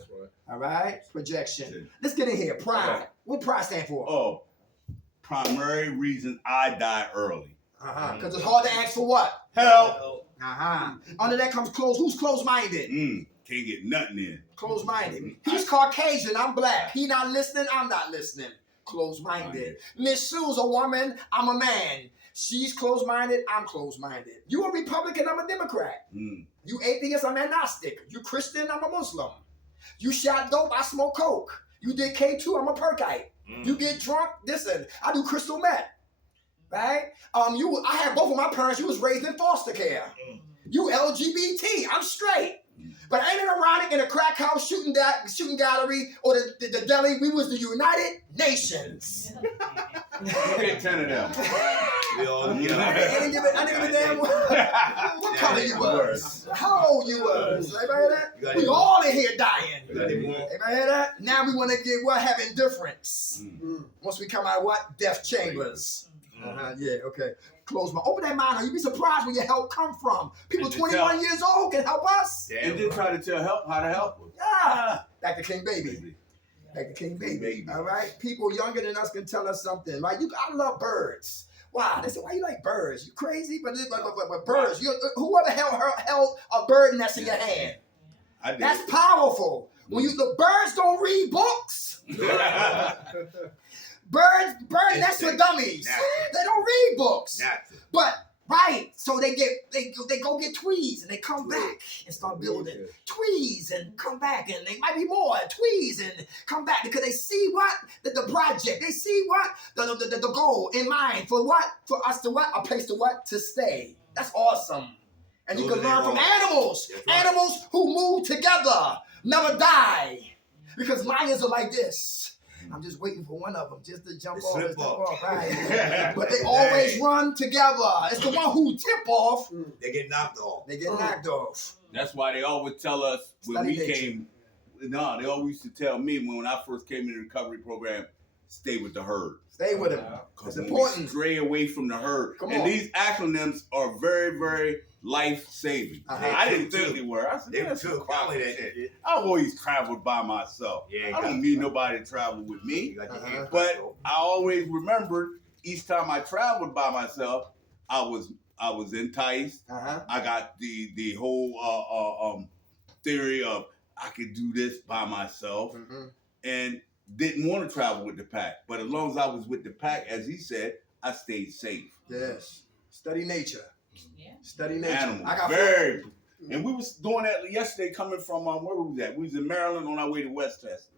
All right? Projection. Let's get in here. Pride. What pride stand for? Oh, primary reason I die early. Because it's hard to ask for what? Help. Under that comes close. Who's close-minded? Can't get nothing in. Close-minded. He's Caucasian. I'm black. He not listening. I'm not listening. Close-minded. Miss Sue's a woman. I'm a man. She's close-minded. I'm close-minded. You a Republican. I'm a Democrat. You atheist. I'm agnostic. You Christian. I'm a Muslim. You shot dope. I smoke coke. You did K2. I'm a perkite. You get drunk. Listen, I do crystal meth. Right? I had both of my parents. You was raised in foster care. You LGBT. I'm straight. But ain't it ironic in a crack house, shooting gallery, or the deli, we was the United Nations. Get 10 of them. We all I didn't give a damn what color you was, how old you was. Everybody hear that? We all in here dying. Everybody hear that? Now we want to get have indifference. Once we come out of what? Death chambers. Yeah, okay. Close my. Open that mind. You'd be surprised where your help come from. People 21 years old can help us. And then try to tell how to help us. Yeah. Back to King Baby. Back to King Baby. All right. People younger than us can tell us something, right? I love birds. Wow. They say, why you like birds? You crazy? But birds. Whoever held a bird nest in your hand. I did. That's powerful. When the birds don't read books. Bird nests for dummies. They don't read books. But right, so they go get tweeds and they come back and start building tweeds and come back and they might be more tweeds and come back because they see what the project. They see what the goal in mind for us to what, a place to what, to stay. That's awesome. And you can learn from animals. Animals who move together, never die, because lions are like this. I'm just waiting for one of them just to jump off. Right? But they always run together. It's the one who tip off. They get knocked off. They get knocked off. That's why they always tell us when Study we nature. came. No, they always used to tell me when I first came in the recovery program, stay with the herd. Stay with them. Because It's when we important. stray away from the herd. Come and on. these acronyms are very, very life-saving. I didn't think they were. I said, They that's took some all of that shit. shit. I've always traveled by myself. Yeah, I don't need nobody to travel with me. You got your hands But up. I always remembered each time I traveled by myself, I was enticed. I got the whole theory of I could do this by myself, and didn't want to travel with the pack. But as long as I was with the pack, as he said, I stayed safe. Yes. Study nature. Yeah. Study nature. Animals, I got very. And we was doing that yesterday, coming from where was we at? We was in Maryland on our way to West Chester.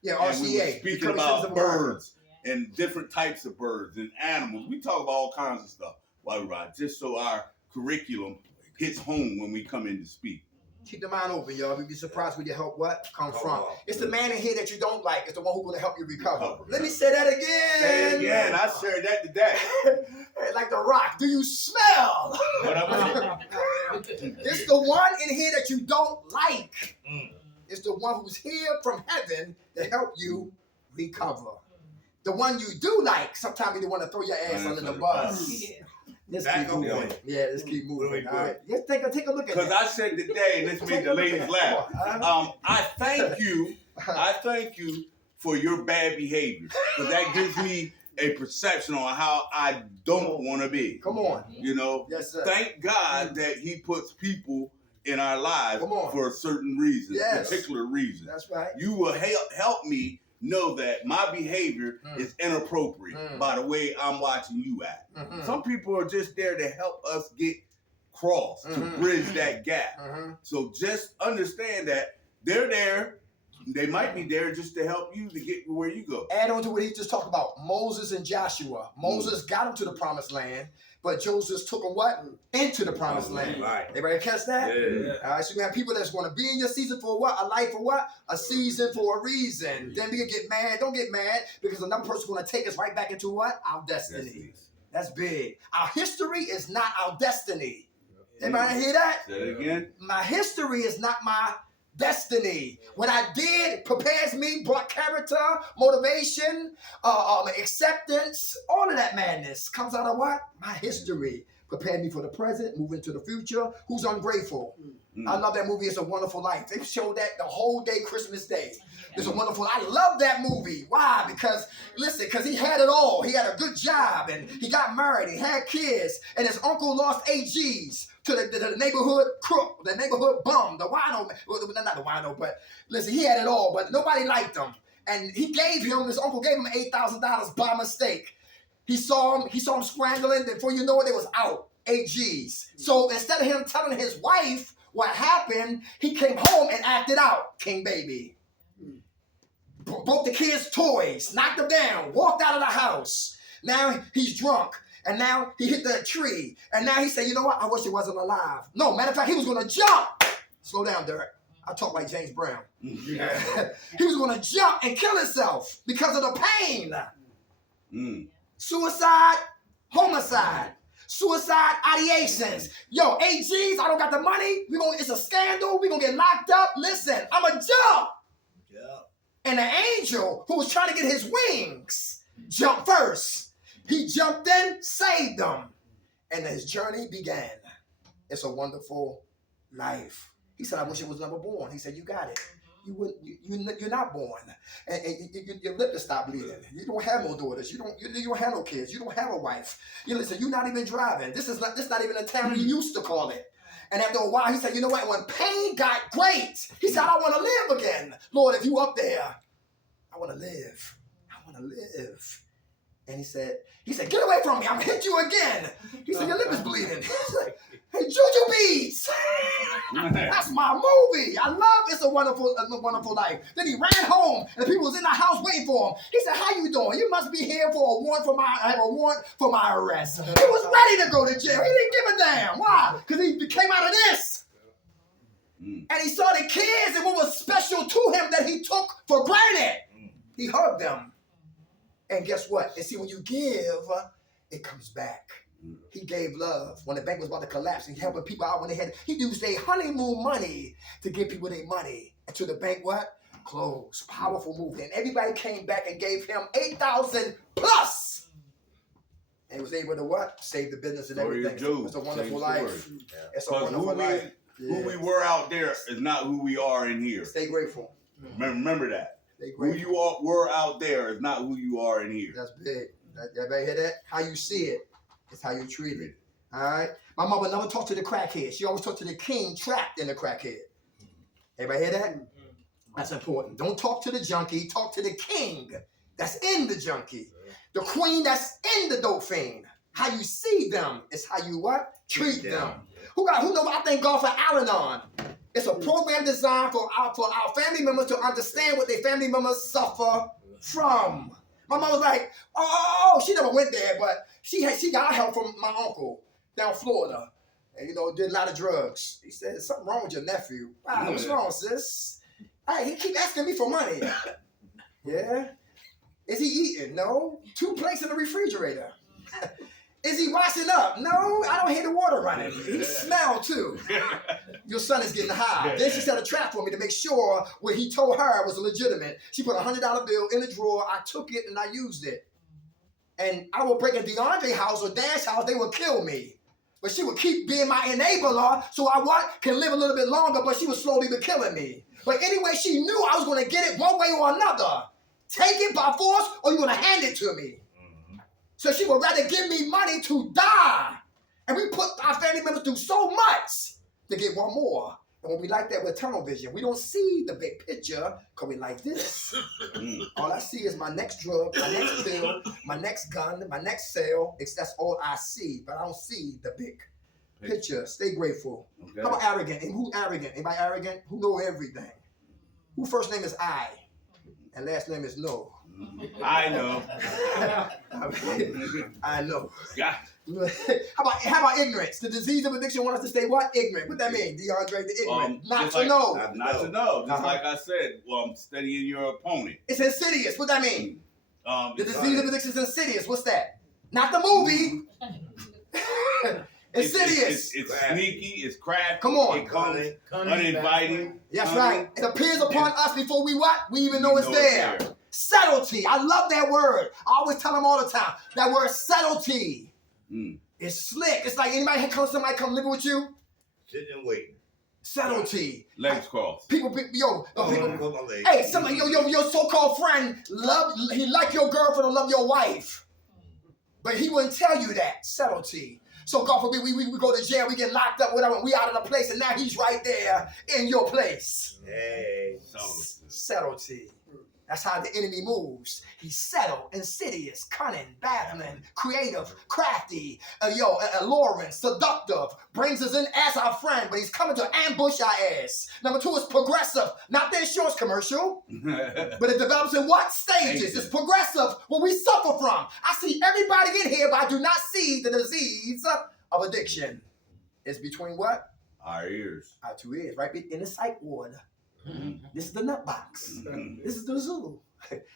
Yeah, And we were RCA. speaking Becoming about Citizens of America. birds and different types of birds and animals. We talk about all kinds of stuff while we ride, just so our curriculum hits home when we come in to speak. Keep the mind open, y'all. You'd be surprised where your help come from. on. It's the man in here that you don't like. It's the one who's going to help you recover. Recover, Let me yeah. say that again. Yeah, and I shared that today. Hey, like the Rock. Do you smell? It's the one in here that you don't like. It's the one who's here from heaven to help you recover. The one you do like, sometimes you want to throw your ass under the bus. Let's Back keep up moving. on it. Yeah, let's keep moving. Really All right. Let's take a look at Because that. I said today, and this made the ladies laugh. I thank you. I thank you for your bad behavior, because that gives me a perception on how I don't want to be. Come on. You know, Yes, sir. thank God that He puts people in our lives Come on. for a certain reason, Yes. particular reason. That's right. You will help me know that my behavior is inappropriate by the way I'm watching you act. Some people are just there to help us get cross, to bridge that gap. So just understand that they're there. They might be there just to help you to get where you go. Add on to what he just talked about, Moses and Joshua. Moses got him to the promised land, but Joseph took him what? Into the promised land. Right. Everybody catch that? Yeah. All right, so you have people that's going to be in your season for what? A life for what? A season for a reason. Then we can get mad. Don't get mad, because another person's going to take us right back into what? Our destiny. That's big. Our history is not our destiny. Everybody hear that? Say it again. My history is not my destiny. What I did prepares me, brought character, motivation, acceptance, all of that madness comes out of what? My history. Prepared me for the present, move into the future. Who's ungrateful? I love that movie. It's a Wonderful Life. They showed that the whole day, Christmas Day. It's a wonderful. I love that movie. Why? Because because he had it all. He had a good job, and he got married. He had kids, and his uncle lost AGs to the neighborhood crook, the neighborhood bum, the wino. Well, not the wino, but listen, he had it all, but nobody liked him, and his uncle gave him $8,000 by mistake. He saw him scrambling. Before you know it, it was out. 8 G's. So instead of him telling his wife what happened, he came home and acted out. King Baby. Broke the kids' toys, knocked them down, walked out of the house. Now he's drunk. And now he hit the tree. And now he said, you know what? I wish he wasn't alive. No, matter of fact, he was going to jump. Slow down, Derek. I talk like James Brown. Yeah. He was going to jump and kill himself because of the pain. Suicide, homicide, suicide ideations. Yo, AGs, I don't got the money. It's a scandal. We're going to get locked up. Listen, I'm a jump. Yeah. And the angel who was trying to get his wings jumped first. He jumped in, saved them. And his journey began. It's a wonderful life. He said, I wish it was never born. He said, you got it. You're not born. And your lip is stop bleeding. You don't have no daughters. You don't have no kids. You don't have a wife. Listen, you're not even driving. This is not even a town you used to call it. And after a while, he said, you know what? When pain got great, he said, I want to live again. Lord, if you up there, I want to live. I want to live. And he said, get away from me. I'm going to hit you again. He said, your lip is bleeding. He's like, hey, Juju Beats. That's my movie. I love It's a Wonderful Life. Then he ran home, and the people was in the house waiting for him. He said, how you doing? You must be here for a warrant for my arrest. He was ready to go to jail. He didn't give a damn. Why? Because he came out of this. And he saw the kids and what was special to him that he took for granted. He hugged them. And guess what? And see, when you give, it comes back. He gave love when the bank was about to collapse. He helping people out when he used their honeymoon money to give people their money. And to the bank, what? Closed. Powerful move. And everybody came back and gave him 8,000 plus. And he was able to what? Save the business and everything. It's a wonderful life. It's a wonderful life. Who we were out there is not who we are in here. Stay grateful. Remember that. Stay Who grateful. you were out there is not who you are in here. That's big. Everybody hear that? How you see it is how you treat it. All right? My mother never talked to the crackhead. She always talked to the king trapped in the crackhead. Everybody hear that? That's important. Don't talk to the junkie. Talk to the king that's in the junkie. The queen that's in the dope fiend. How you see them is how you what? Treat them. Who knows? I thank God for Al-Anon. It's a program designed for our family members to understand what their family members suffer from. My mom was like, oh, she never went there, but she got help from my uncle down Florida. And, did a lot of drugs. He said, something wrong with your nephew. Wow, what's wrong, sis? He keep asking me for money. Yeah? Is he eating? No. 2 plates in the refrigerator. Is he washing up? No, I don't hear the water running. He smell too. Your son is getting high. Then she set a trap for me to make sure what he told her was legitimate. She put a $100 bill in the drawer. I took it and I used it. And I would break a DeAndre house or Dash house. They would kill me. But she would keep being my enabler so I can live a little bit longer, but she would slowly be killing me. But anyway, she knew I was going to get it one way or another. Take it by force or you're going to hand it to me. So she would rather give me money to die. And we put our family members through so much to get one more. And when we like that, we're tunnel vision. We don't see the big picture because we like this. All I see is my next drug, my next pill, my next gun, my next sale. That's all I see. But I don't see the big picture. Stay grateful. Okay. How about arrogant? And who arrogant? Anybody arrogant? Who know everything? Who first name is I and last name is No? I know. I know. Yeah. How about ignorance? The disease of addiction want us to stay what? Ignorant. What that mean, DeAndre? The ignorant. Not to know. Not to know. Just like I said, studying your opponent. It's insidious. What that mean? The disease of addiction is insidious. What's that? Not the movie. Insidious. It's sneaky. It's crafty. Come on. It comes uninviting. That's right. It appears upon us before we what? We even know it's there. Subtlety. I love that word. I always tell them all the time. That word subtlety. It's slick. It's like somebody come living with you. Sitting and waiting. Subtlety. Legs crossed. People. Hey, somebody, your so-called friend he like your girlfriend or love your wife, but he wouldn't tell you that. Subtlety. So God forbid we go to jail, we get locked up, whatever. We out of the place, and now he's right there in your place. Hey, subtlety. That's how the enemy moves. He's subtle, insidious, cunning, baffling, creative, crafty, alluring, seductive, brings us in as our friend, but he's coming to ambush our ass. Number 2 is progressive, not the insurance commercial, but it develops in what stages? It's progressive, what we suffer from. I see everybody in here, but I do not see the disease of addiction. It's between what? Our ears. Our 2 ears, right in the psych ward. This is the nut box. This is the zoo.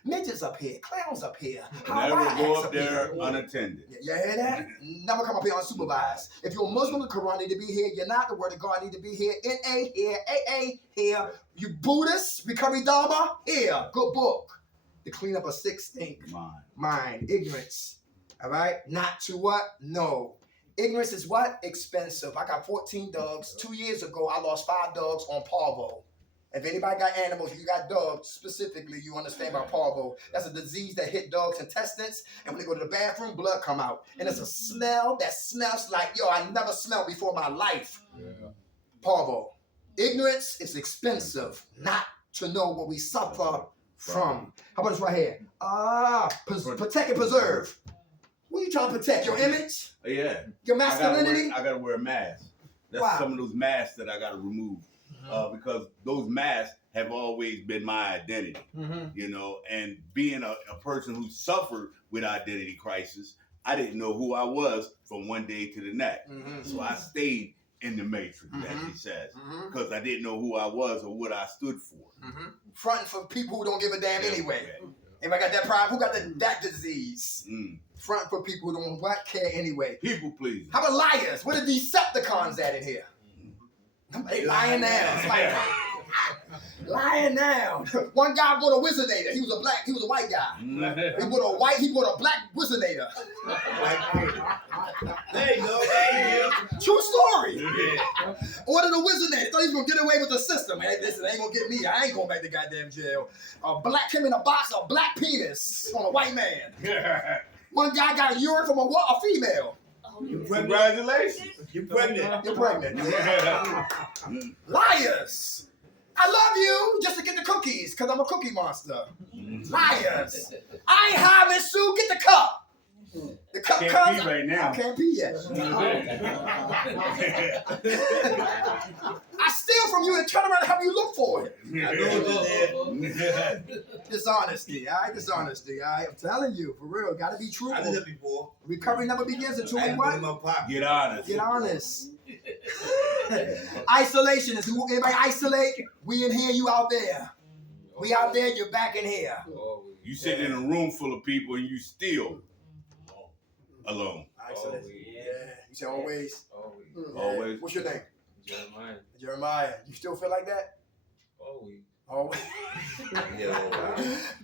Midgets up here, clowns up here. Never Hawaiians go up here. there unattended. You hear that? Never come up here unsupervised. If you're a Muslim, the Quran need to be here. You're not, the Word of God need to be here. NA here, AA here. You Buddhists, Recovery Dharma here. Good book. To clean up a sick stink mind. Ignorance. All right? Not to what? No. Ignorance is what? Expensive. I got 14 dogs. 2 years ago, I lost 5 dogs on parvo. If anybody got animals, if you got dogs specifically, you understand about parvo. That's a disease that hit dogs' intestines, and when they go to the bathroom, blood come out. And it's a smell that smells like, yo, I never smelled before in my life. Yeah. Parvo. Ignorance is expensive, not to know what we suffer from. How about this right here? Protect and preserve. What are you trying to protect? Your image? Yeah. Your masculinity? I gotta wear a mask. That's Wow. some of those masks that I gotta remove. Because those masks have always been my identity, you know, and being a person who suffered with identity crisis, I didn't know who I was from one day to the next. So I stayed in the matrix, as he says, because I didn't know who I was or what I stood for. Fronting for people who don't give a damn anyway. Anybody got that problem? Who got that disease? Fronting for people who don't care anyway. People please. How about liars? Where the Decepticons at in here? They lying down. Lying down. One guy bought a Wizardator. He was a white guy. He bought a black Wizardator. There you go. There you go. True story. Ordered a Wizardator. Thought he was gonna get away with the system. Hey, listen, they ain't gonna get me. I ain't going back to goddamn jail. Came in a box of black penis on a white man. One guy got urine from a female. Congratulations. You're pregnant. You're pregnant. Liars. I love you just to get the cookies because I'm a cookie monster. Liars. I ain't high, Miss Sue. Get the cup. The cup Can't comes. pee right now. I can't pee yet. I steal from you and turn around and help you look for it. I know it's there. Dishonesty, all right? Dishonesty, all right? I'm telling you, for real. Got to be I did truthful. that before. Recovery never begins until I we had to put it what? in my pocket. Get honest. Get honest. Isolation is who anybody isolate? We in here, you out there. We out there, you're back in here. You sit in a room full of people and you still alone. Isolation. Yeah. You say always? Yeah. Always. What's your name? Jeremiah. Jeremiah. You still feel like that? Always. Always. Yeah.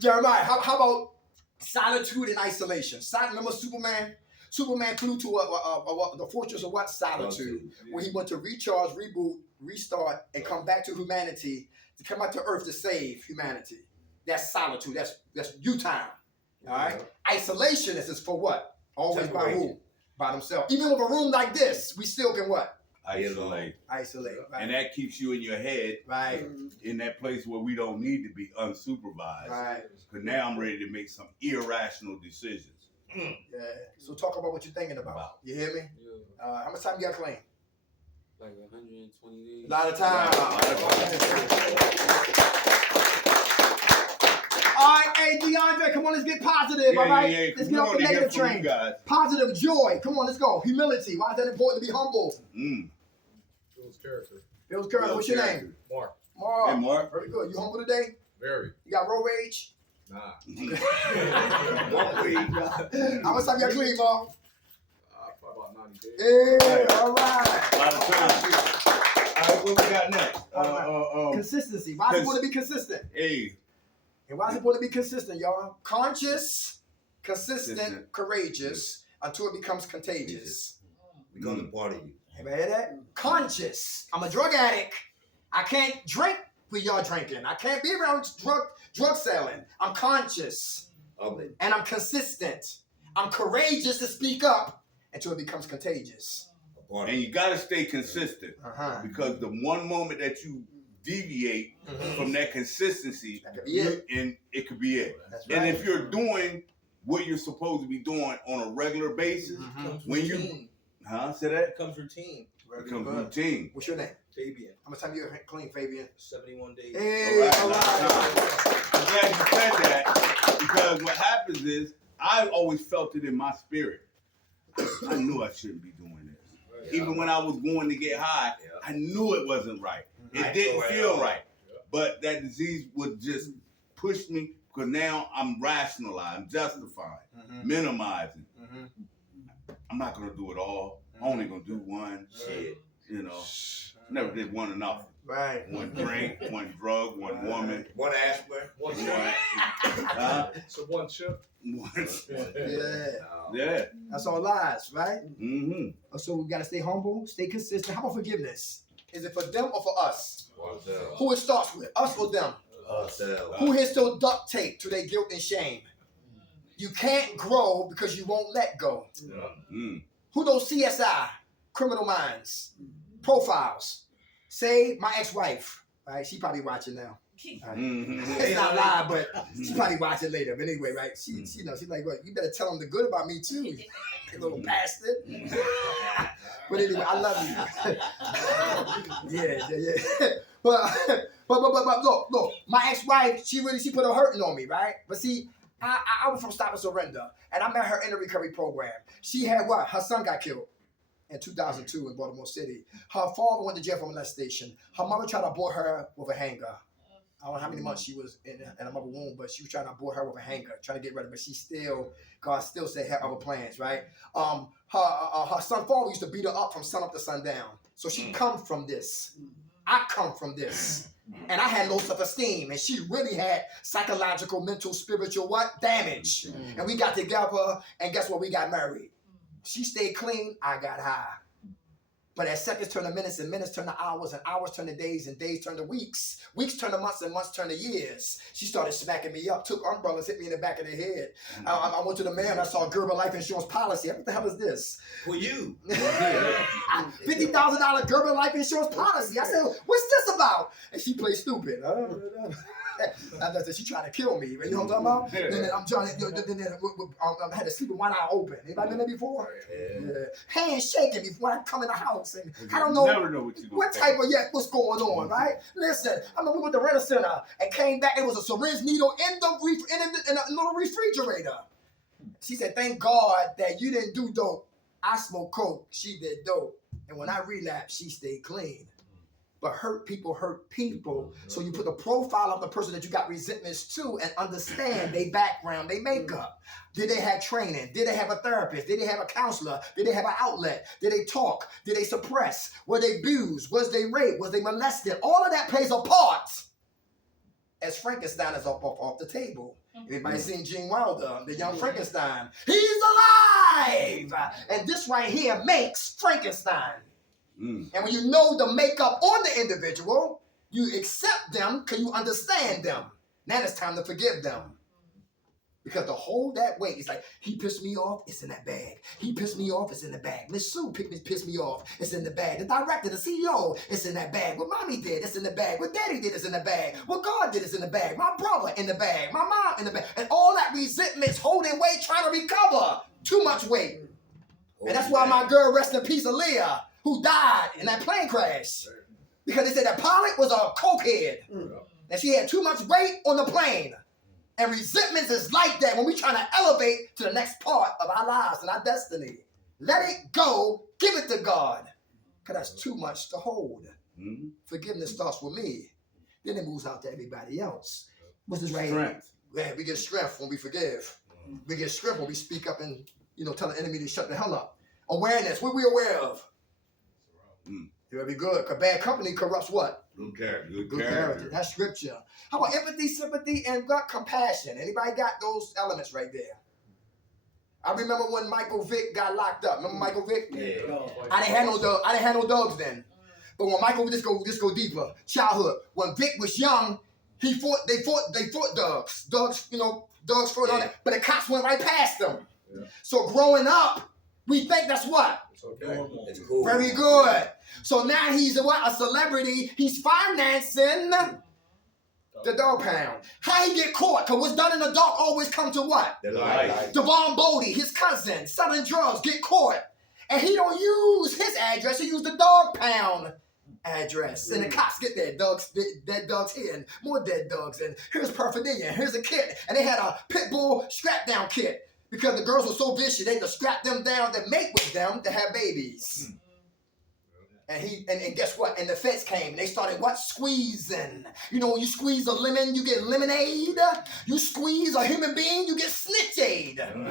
Jeremiah, how about solitude and isolation? Remember Superman? Superman flew to the fortress of what? Solitude. Where he went to recharge, reboot, restart, and come back to humanity, to come out to Earth to save humanity. That's solitude. That's you time. All right? Isolation is for what? Always by who? By themselves. Even with a room like this, we still can what? Isolate. Isolate. Right. And that keeps you in your head, Right. in that place where we don't need to be unsupervised. Right. Because now I'm ready to make some irrational decisions. Yeah. So talk about what you're thinking about. You hear me? Yeah. How much time you got clean? Like 120 days. A lot of time. Right. All right, hey DeAndre, come on, let's get positive. All right, let's get off the negative train. Positive, joy. Come on, let's go. Humility. Why is that important to be humble? Builds character. Bill's Curry. What's your name? Mark. Mark. Hey, Mark. Very good. You humble today? Very. You got road rage? Nah. How much time you got clean, Mark? Probably about 90 days. Yeah, all right. A lot of time. All right, what we got next? Consistency. Why is it important to be consistent? Hey. And why is it important to be consistent, y'all? Conscious, consistent, courageous, until it becomes contagious. We're going to party you. Ever hear that? Conscious. I'm a drug addict. I can't drink when y'all drinking. I can't be around drug selling. I'm conscious. Ugly. And I'm consistent. I'm courageous to speak up until it becomes contagious. And you got to stay consistent. Because the one moment that you deviate from that consistency, That could be it. and it could be it. That's And right. if you're doing what you're supposed to be doing on a regular basis, when you, say that? Becomes routine. Very It becomes good. routine. What's your name? Fabian. How much time you clean, Fabian? 71 days. Hey, all right. I'm glad you said that, because what happens is, I always felt it in my spirit. I knew I shouldn't be doing this. Even when I was going to get high, I knew it wasn't right. It didn't feel right. but that disease would just push me because now I'm rationalizing, I'm justifying, minimizing. I'm not gonna do it all. I'm only gonna do one. Shit. You know, never did one enough. Right. One drink, one drug, one woman. One aspirin. One One, chip. So one chip. one. Yeah. Yeah. That's all lies, right? Mm-hmm. So we gotta stay humble, stay consistent. How about forgiveness? Is it for them or for us? Ourselves. Who it starts with? Us or them? Ourselves. Who here still duct tape to their guilt and shame? You can't grow because you won't let go. Mm. Who knows CSI? Criminal Minds. Profiles. Say my ex-wife. Right? She probably watching now. Right? Mm-hmm. It's not live, but she probably watch it later. But anyway, right? She knows. She's like, "What? You better tell them the good about me too, you little bastard." But anyway, I love you. yeah. But look. My ex-wife, she put a hurting on me, right? But see, I was from Stop and Surrender, and I met her in the recovery program. She had what? Her son got killed in 2002 in Baltimore City. Her father went to jail for molestation. Her mother tried to abort her with a hanger. I don't know how many months she was in a mother womb, but she was trying to abort her with a hanger, trying to get rid of it. But God still said had other plans, right? Her son father used to beat her up from sun up to sundown. So she come from this. I come from this. And I had low self-esteem, and she really had psychological, mental, spiritual damage. And we got together, and guess what? We got married. She stayed clean, I got high. But as seconds turn to minutes, and minutes turn to hours, and hours turn to days, and days turn to weeks. Weeks turn to months, and months turn to years. She started smacking me up, took umbrellas, hit me in the back of the head. I went to the mail, and I saw Gerber life insurance policy. What the hell is this? For you. $50,000 Gerber life insurance policy. I said, "What's this about?" And she played stupid. She tried to kill me. You know what I'm talking about? Then I'm trying to. I had to sleep with one eye open. Anybody been there before? Yeah. Hands shaking before I come in the house, and I don't know. Never know what type of what's going on, right? Listen, I mean, we went to Renner Center and came back. It was a syringe needle in a little refrigerator. She said, "Thank God that you didn't do dope. I smoked coke. She did dope. And when I relapsed, she stayed clean." But hurt people. So you put the profile of the person that you got resentments to and understand their background, their makeup. Did they have training? Did they have a therapist? Did they have a counselor? Did they have an outlet? Did they talk? Did they suppress? Were they abused? Was they raped? Was they molested? All of that plays a part as Frankenstein is up off the table. Everybody seen Gene Wilder, the young Frankenstein? He's alive! And this right here makes Frankenstein. And when you know the makeup on the individual, you accept them because you understand them. Now it's time to forgive them. Because to hold that weight, it's like, he pissed me off, it's in that bag. He pissed me off, it's in the bag. Miss Sue pissed me off, it's in the bag. The director, the CEO, it's in that bag. What mommy did, it's in the bag. What daddy did, it's in the bag. What God did, it's in the bag. My brother in the bag. My mom in the bag. And all that resentment's holding weight, trying to recover. Too much weight. And that's why my girl, rest in peace, Aaliyah, who died in that plane crash. Because they said that pilot was a cokehead. And she had too much weight on the plane. And resentment is like that when we're trying to elevate to the next part of our lives and our destiny. Let it go. Give it to God. Because that's too much to hold. Forgiveness starts with me. Then it moves out to everybody else. What's this right here? Man, we get strength when we forgive. We get strength when we speak up and, tell the enemy to shut the hell up. Awareness. What are we aware of? You better be good. Because bad company corrupts what? Good character. Good character. That's scripture. How about empathy, sympathy, and compassion? Anybody got those elements right there? I remember when Michael Vick got locked up. Remember Michael Vick? Yeah. I didn't have no dogs then. But when Michael, just go deeper. Childhood. When Vick was young, they fought dogs. Dogs fought on that. But the cops went right past them. Yeah. So growing up, we think that's what? It's okay. It's cool. Very good. So now he's a celebrity. He's financing the dog pound. How he get caught? Because what's done in the dark always come to what? The light. Devon Bodie, his cousin, selling drugs, get caught. And he don't use his address. He used the dog pound address. And the cops get dead dogs here, and more dead dogs. And here's paraphernalia. Here's a kit. And they had a pit bull strap down kit. Because the girls were so vicious, they had to strap them down to mate with them to have babies. And guess what? And the feds came and they started what? Squeezing. You know, when you squeeze a lemon, you get lemonade. You squeeze a human being, you get snitchade. And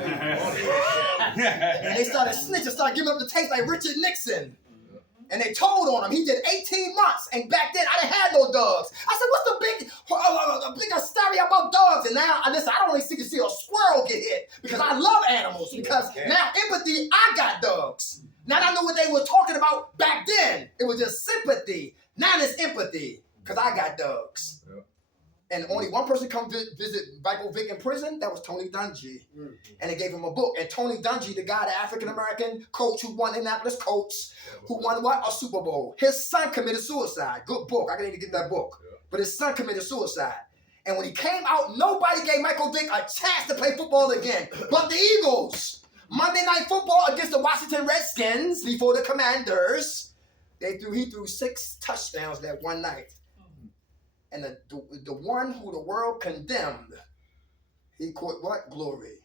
they started snitching, started giving up the taste like Richard Nixon. And they told on him. He did 18 months. And back then, I didn't have no dogs. I said, what's the big hysteria about dogs? And now, listen, I don't really see a squirrel get hit because I love animals. Because now, empathy, I got dogs. Now I know what they were talking about back then. It was just sympathy. Now it's empathy because I got dogs. Yep. And only one person come visit Michael Vick in prison. That was Tony Dungy. And they gave him a book. And Tony Dungy, the guy, the African-American coach who won Indianapolis Colts, who won what? A Super Bowl. His son committed suicide. Good book. I didn't even get that book. But his son committed suicide. And when he came out, nobody gave Michael Vick a chance to play football again. But the Eagles. Monday Night Football against the Washington Redskins before the Commanders. He threw 6 touchdowns that one night. And the one who the world condemned, he caught what? Glory.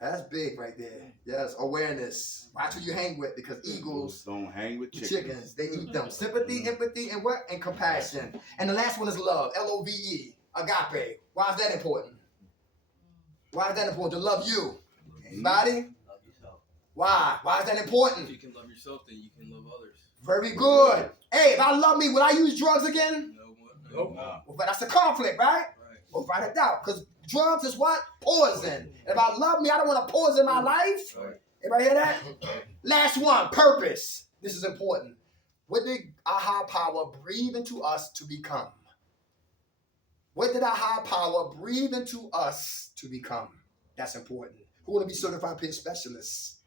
That's big right there. Yes, awareness. Watch who you hang with because eagles don't hang with chickens. They eat them. Sympathy, empathy, and what? And compassion. And the last one is love. L-O-V-E. Agape. Why is that important? Why is that important? To love you. Anybody? Love yourself. Why? Why is that important? If you can love yourself, then you can love others. Very good. Hey, if I love me, will I use drugs again? Nope. Well, but that's a conflict, right? Well, write it down. Because drugs is what? Poison. If I love me, I don't want to poison my life. Right. Everybody hear that? Last one, purpose. This is important. What did our high power breathe into us to become? What did our high power breathe into us to become? That's important. Who want to be certified peer specialists?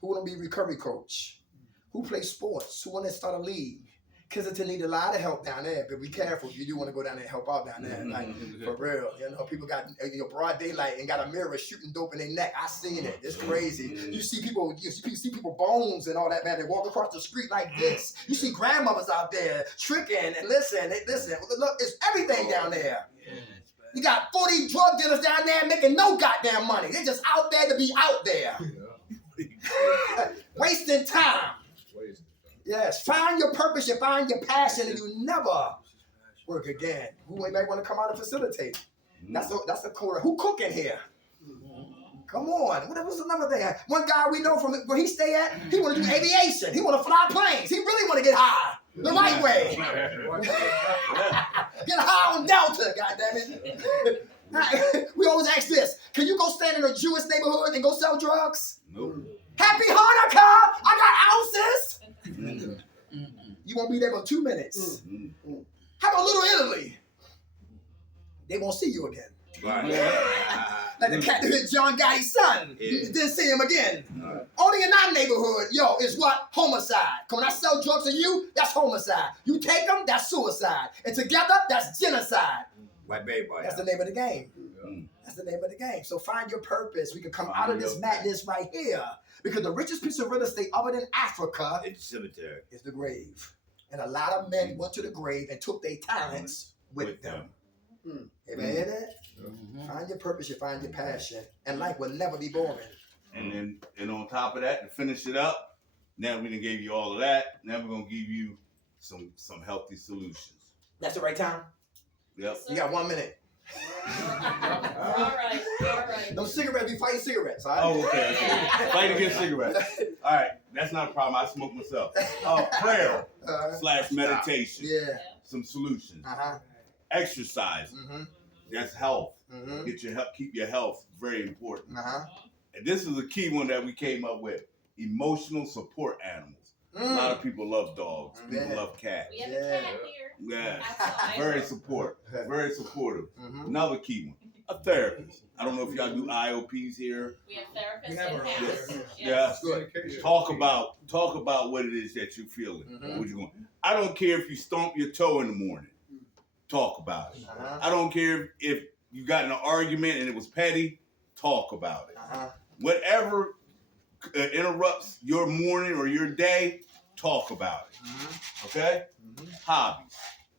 Who want to be recovery coach? Who plays sports? Who want to start a league? Kensington need a lot of help down there, but be careful. You do want to go down there and help out down there. Like, for real. You know, people got broad daylight and got a mirror shooting dope in their neck. I seen it. It's crazy. You see people bones and all that, man. They walk across the street like this. You see grandmothers out there tricking and listen. Look, it's everything down there. You got 40 drug dealers down there making no goddamn money. They're just out there to be out there. Wasting time. Yes, find your purpose and find your passion, and you never work again. Who might want to come out and facilitate? That's a core. Who cooking here? Come on. What was another thing? One guy we know from where he stay at, he want to do aviation. He want to fly planes. He really want to get high the right way. Get high on Delta, goddammit. We always ask this: can you go stand in a Jewish neighborhood and go sell drugs? Nope. Happy Hanukkah! I got ounces. You won't be there for 2 minutes. How about Little Italy? They won't see you again. Like the cat that hit John Gotti's son. Didn't see him again. Only in our neighborhood, is what? Homicide. When I sell drugs to you, that's homicide. You take them, that's suicide. And together, that's genocide. That's the name of the game. That's the name of the game. So find your purpose. We can come out of this madness right here. Because the richest piece of real estate other than Africa It's the cemetery. is the grave. And a lot of men went to the grave and took their talents with them. Amen. Hear that? Find your purpose, you find your passion. And life will never be boring. And on top of that, to finish it up, now we done gave you all of that. Now we're gonna give you some healthy solutions. That's the right time? Yep. You got 1 minute. All right. Those cigarettes be fighting cigarettes. All right? Oh, okay. Fight against cigarettes. All right, that's not a problem. I smoke myself. Prayer / meditation. Yeah. Some solutions. Uh-huh. Exercise. That's health. Keep your health very important. Uh-huh. And this is a key one that we came up with: emotional support animals. A lot of people love dogs. People love cats. We have a cat here. Yeah. Outside. Very supportive. Another key one: a therapist. I don't know if y'all do IOPs here. We have therapists in-house. Yeah. Good. Talk about what it is that you're feeling. What you going? I don't care if you stomp your toe in the morning. Talk about it. I don't care if you got in an argument and it was petty. Talk about it. Whatever interrupts your morning or your day, talk about it. Okay? Hobbies.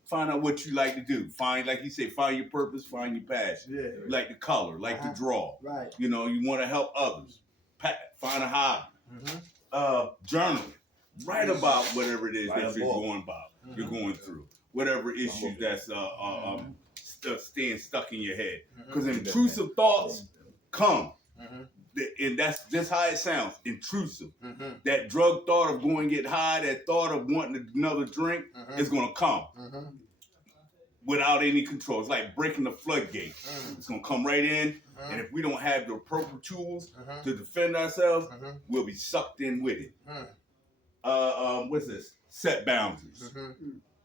Find out what you like to do. Like you say, find your purpose, find your passion. Yeah. You like to color, like to draw. Right. You want to help others. Find a hobby. Journaling. Write about whatever it is Write that a you're book. going about, you're going through, whatever issue that's staying stuck in your head. Because intrusive thoughts come, and that's just how it sounds, intrusive. That drug thought of going to get high, that thought of wanting another drink is gonna come without any control. It's like breaking the floodgate. It's gonna come right in, and if we don't have the appropriate tools to defend ourselves, we'll be sucked in with it. What's this? Set boundaries.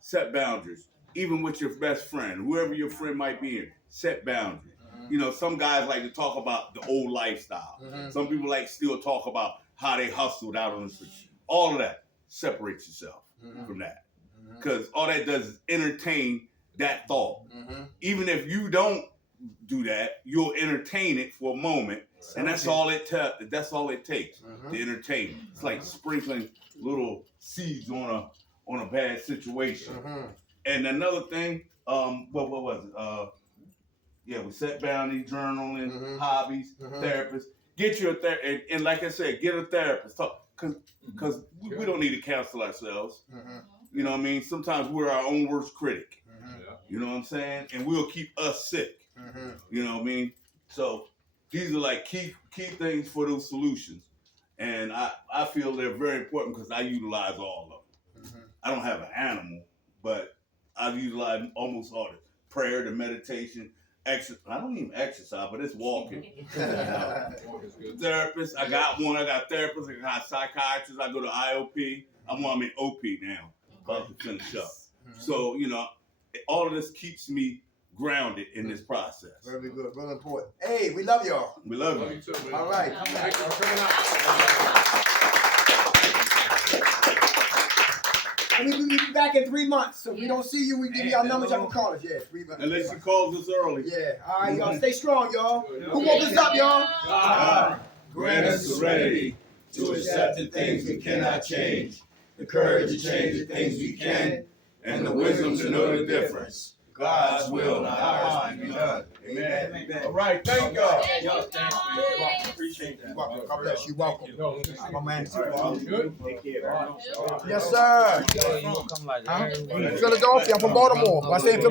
Set boundaries. Even with your best friend, whoever your friend might be in, set boundaries. You know, some guys like to talk about the old lifestyle. Some people like still talk about how they hustled out on the street. All of that, separate yourself from that. Because all that does is entertain that thought. Even if you don't do that, you'll entertain it for a moment, and that's all it takes to entertain it. It's like sprinkling little seeds on a bad situation. And another thing, what was it? We set boundaries, journaling, hobbies, therapists. Get your therapist, and like I said, get a therapist. Because we don't need to counsel ourselves. You know what I mean? Sometimes we're our own worst critic. You know what I'm saying? And we'll keep us sick. You know what I mean? So these are like key things for those solutions. And I feel they're very important because I utilize all of them. I don't have an animal, but I utilize almost all of it. Prayer, the meditation, exercise. I don't even exercise, but it's walking. Therapist, I got one. I got therapists. I got psychiatrists. I go to IOP. I'm in OP now, about to finish up. So, you know, all of this keeps me grounded in this process. Very good, real important. Hey, we love y'all. We love Love you. you too, man. All right. Thank you for coming out. And we will be back in 3 months. So if we don't see you, we give you our numbers. Y'all can call us. Yeah, 3 months. Unless she calls us early. Yeah. All right, y'all. Stay strong, y'all. Who woke us up, y'all? God, grant us serenity to accept the things we cannot change, the courage to change the things we can, and the wisdom to know the difference. God's will, not ours, be done. Amen. All right, thank y'all. Yo, thanks, man. You're welcome. Appreciate that. You're welcome. God bless you. Welcome. No, My man. good. Yes, sir. Philadelphia. I'm from Baltimore. Why say Philadelphia?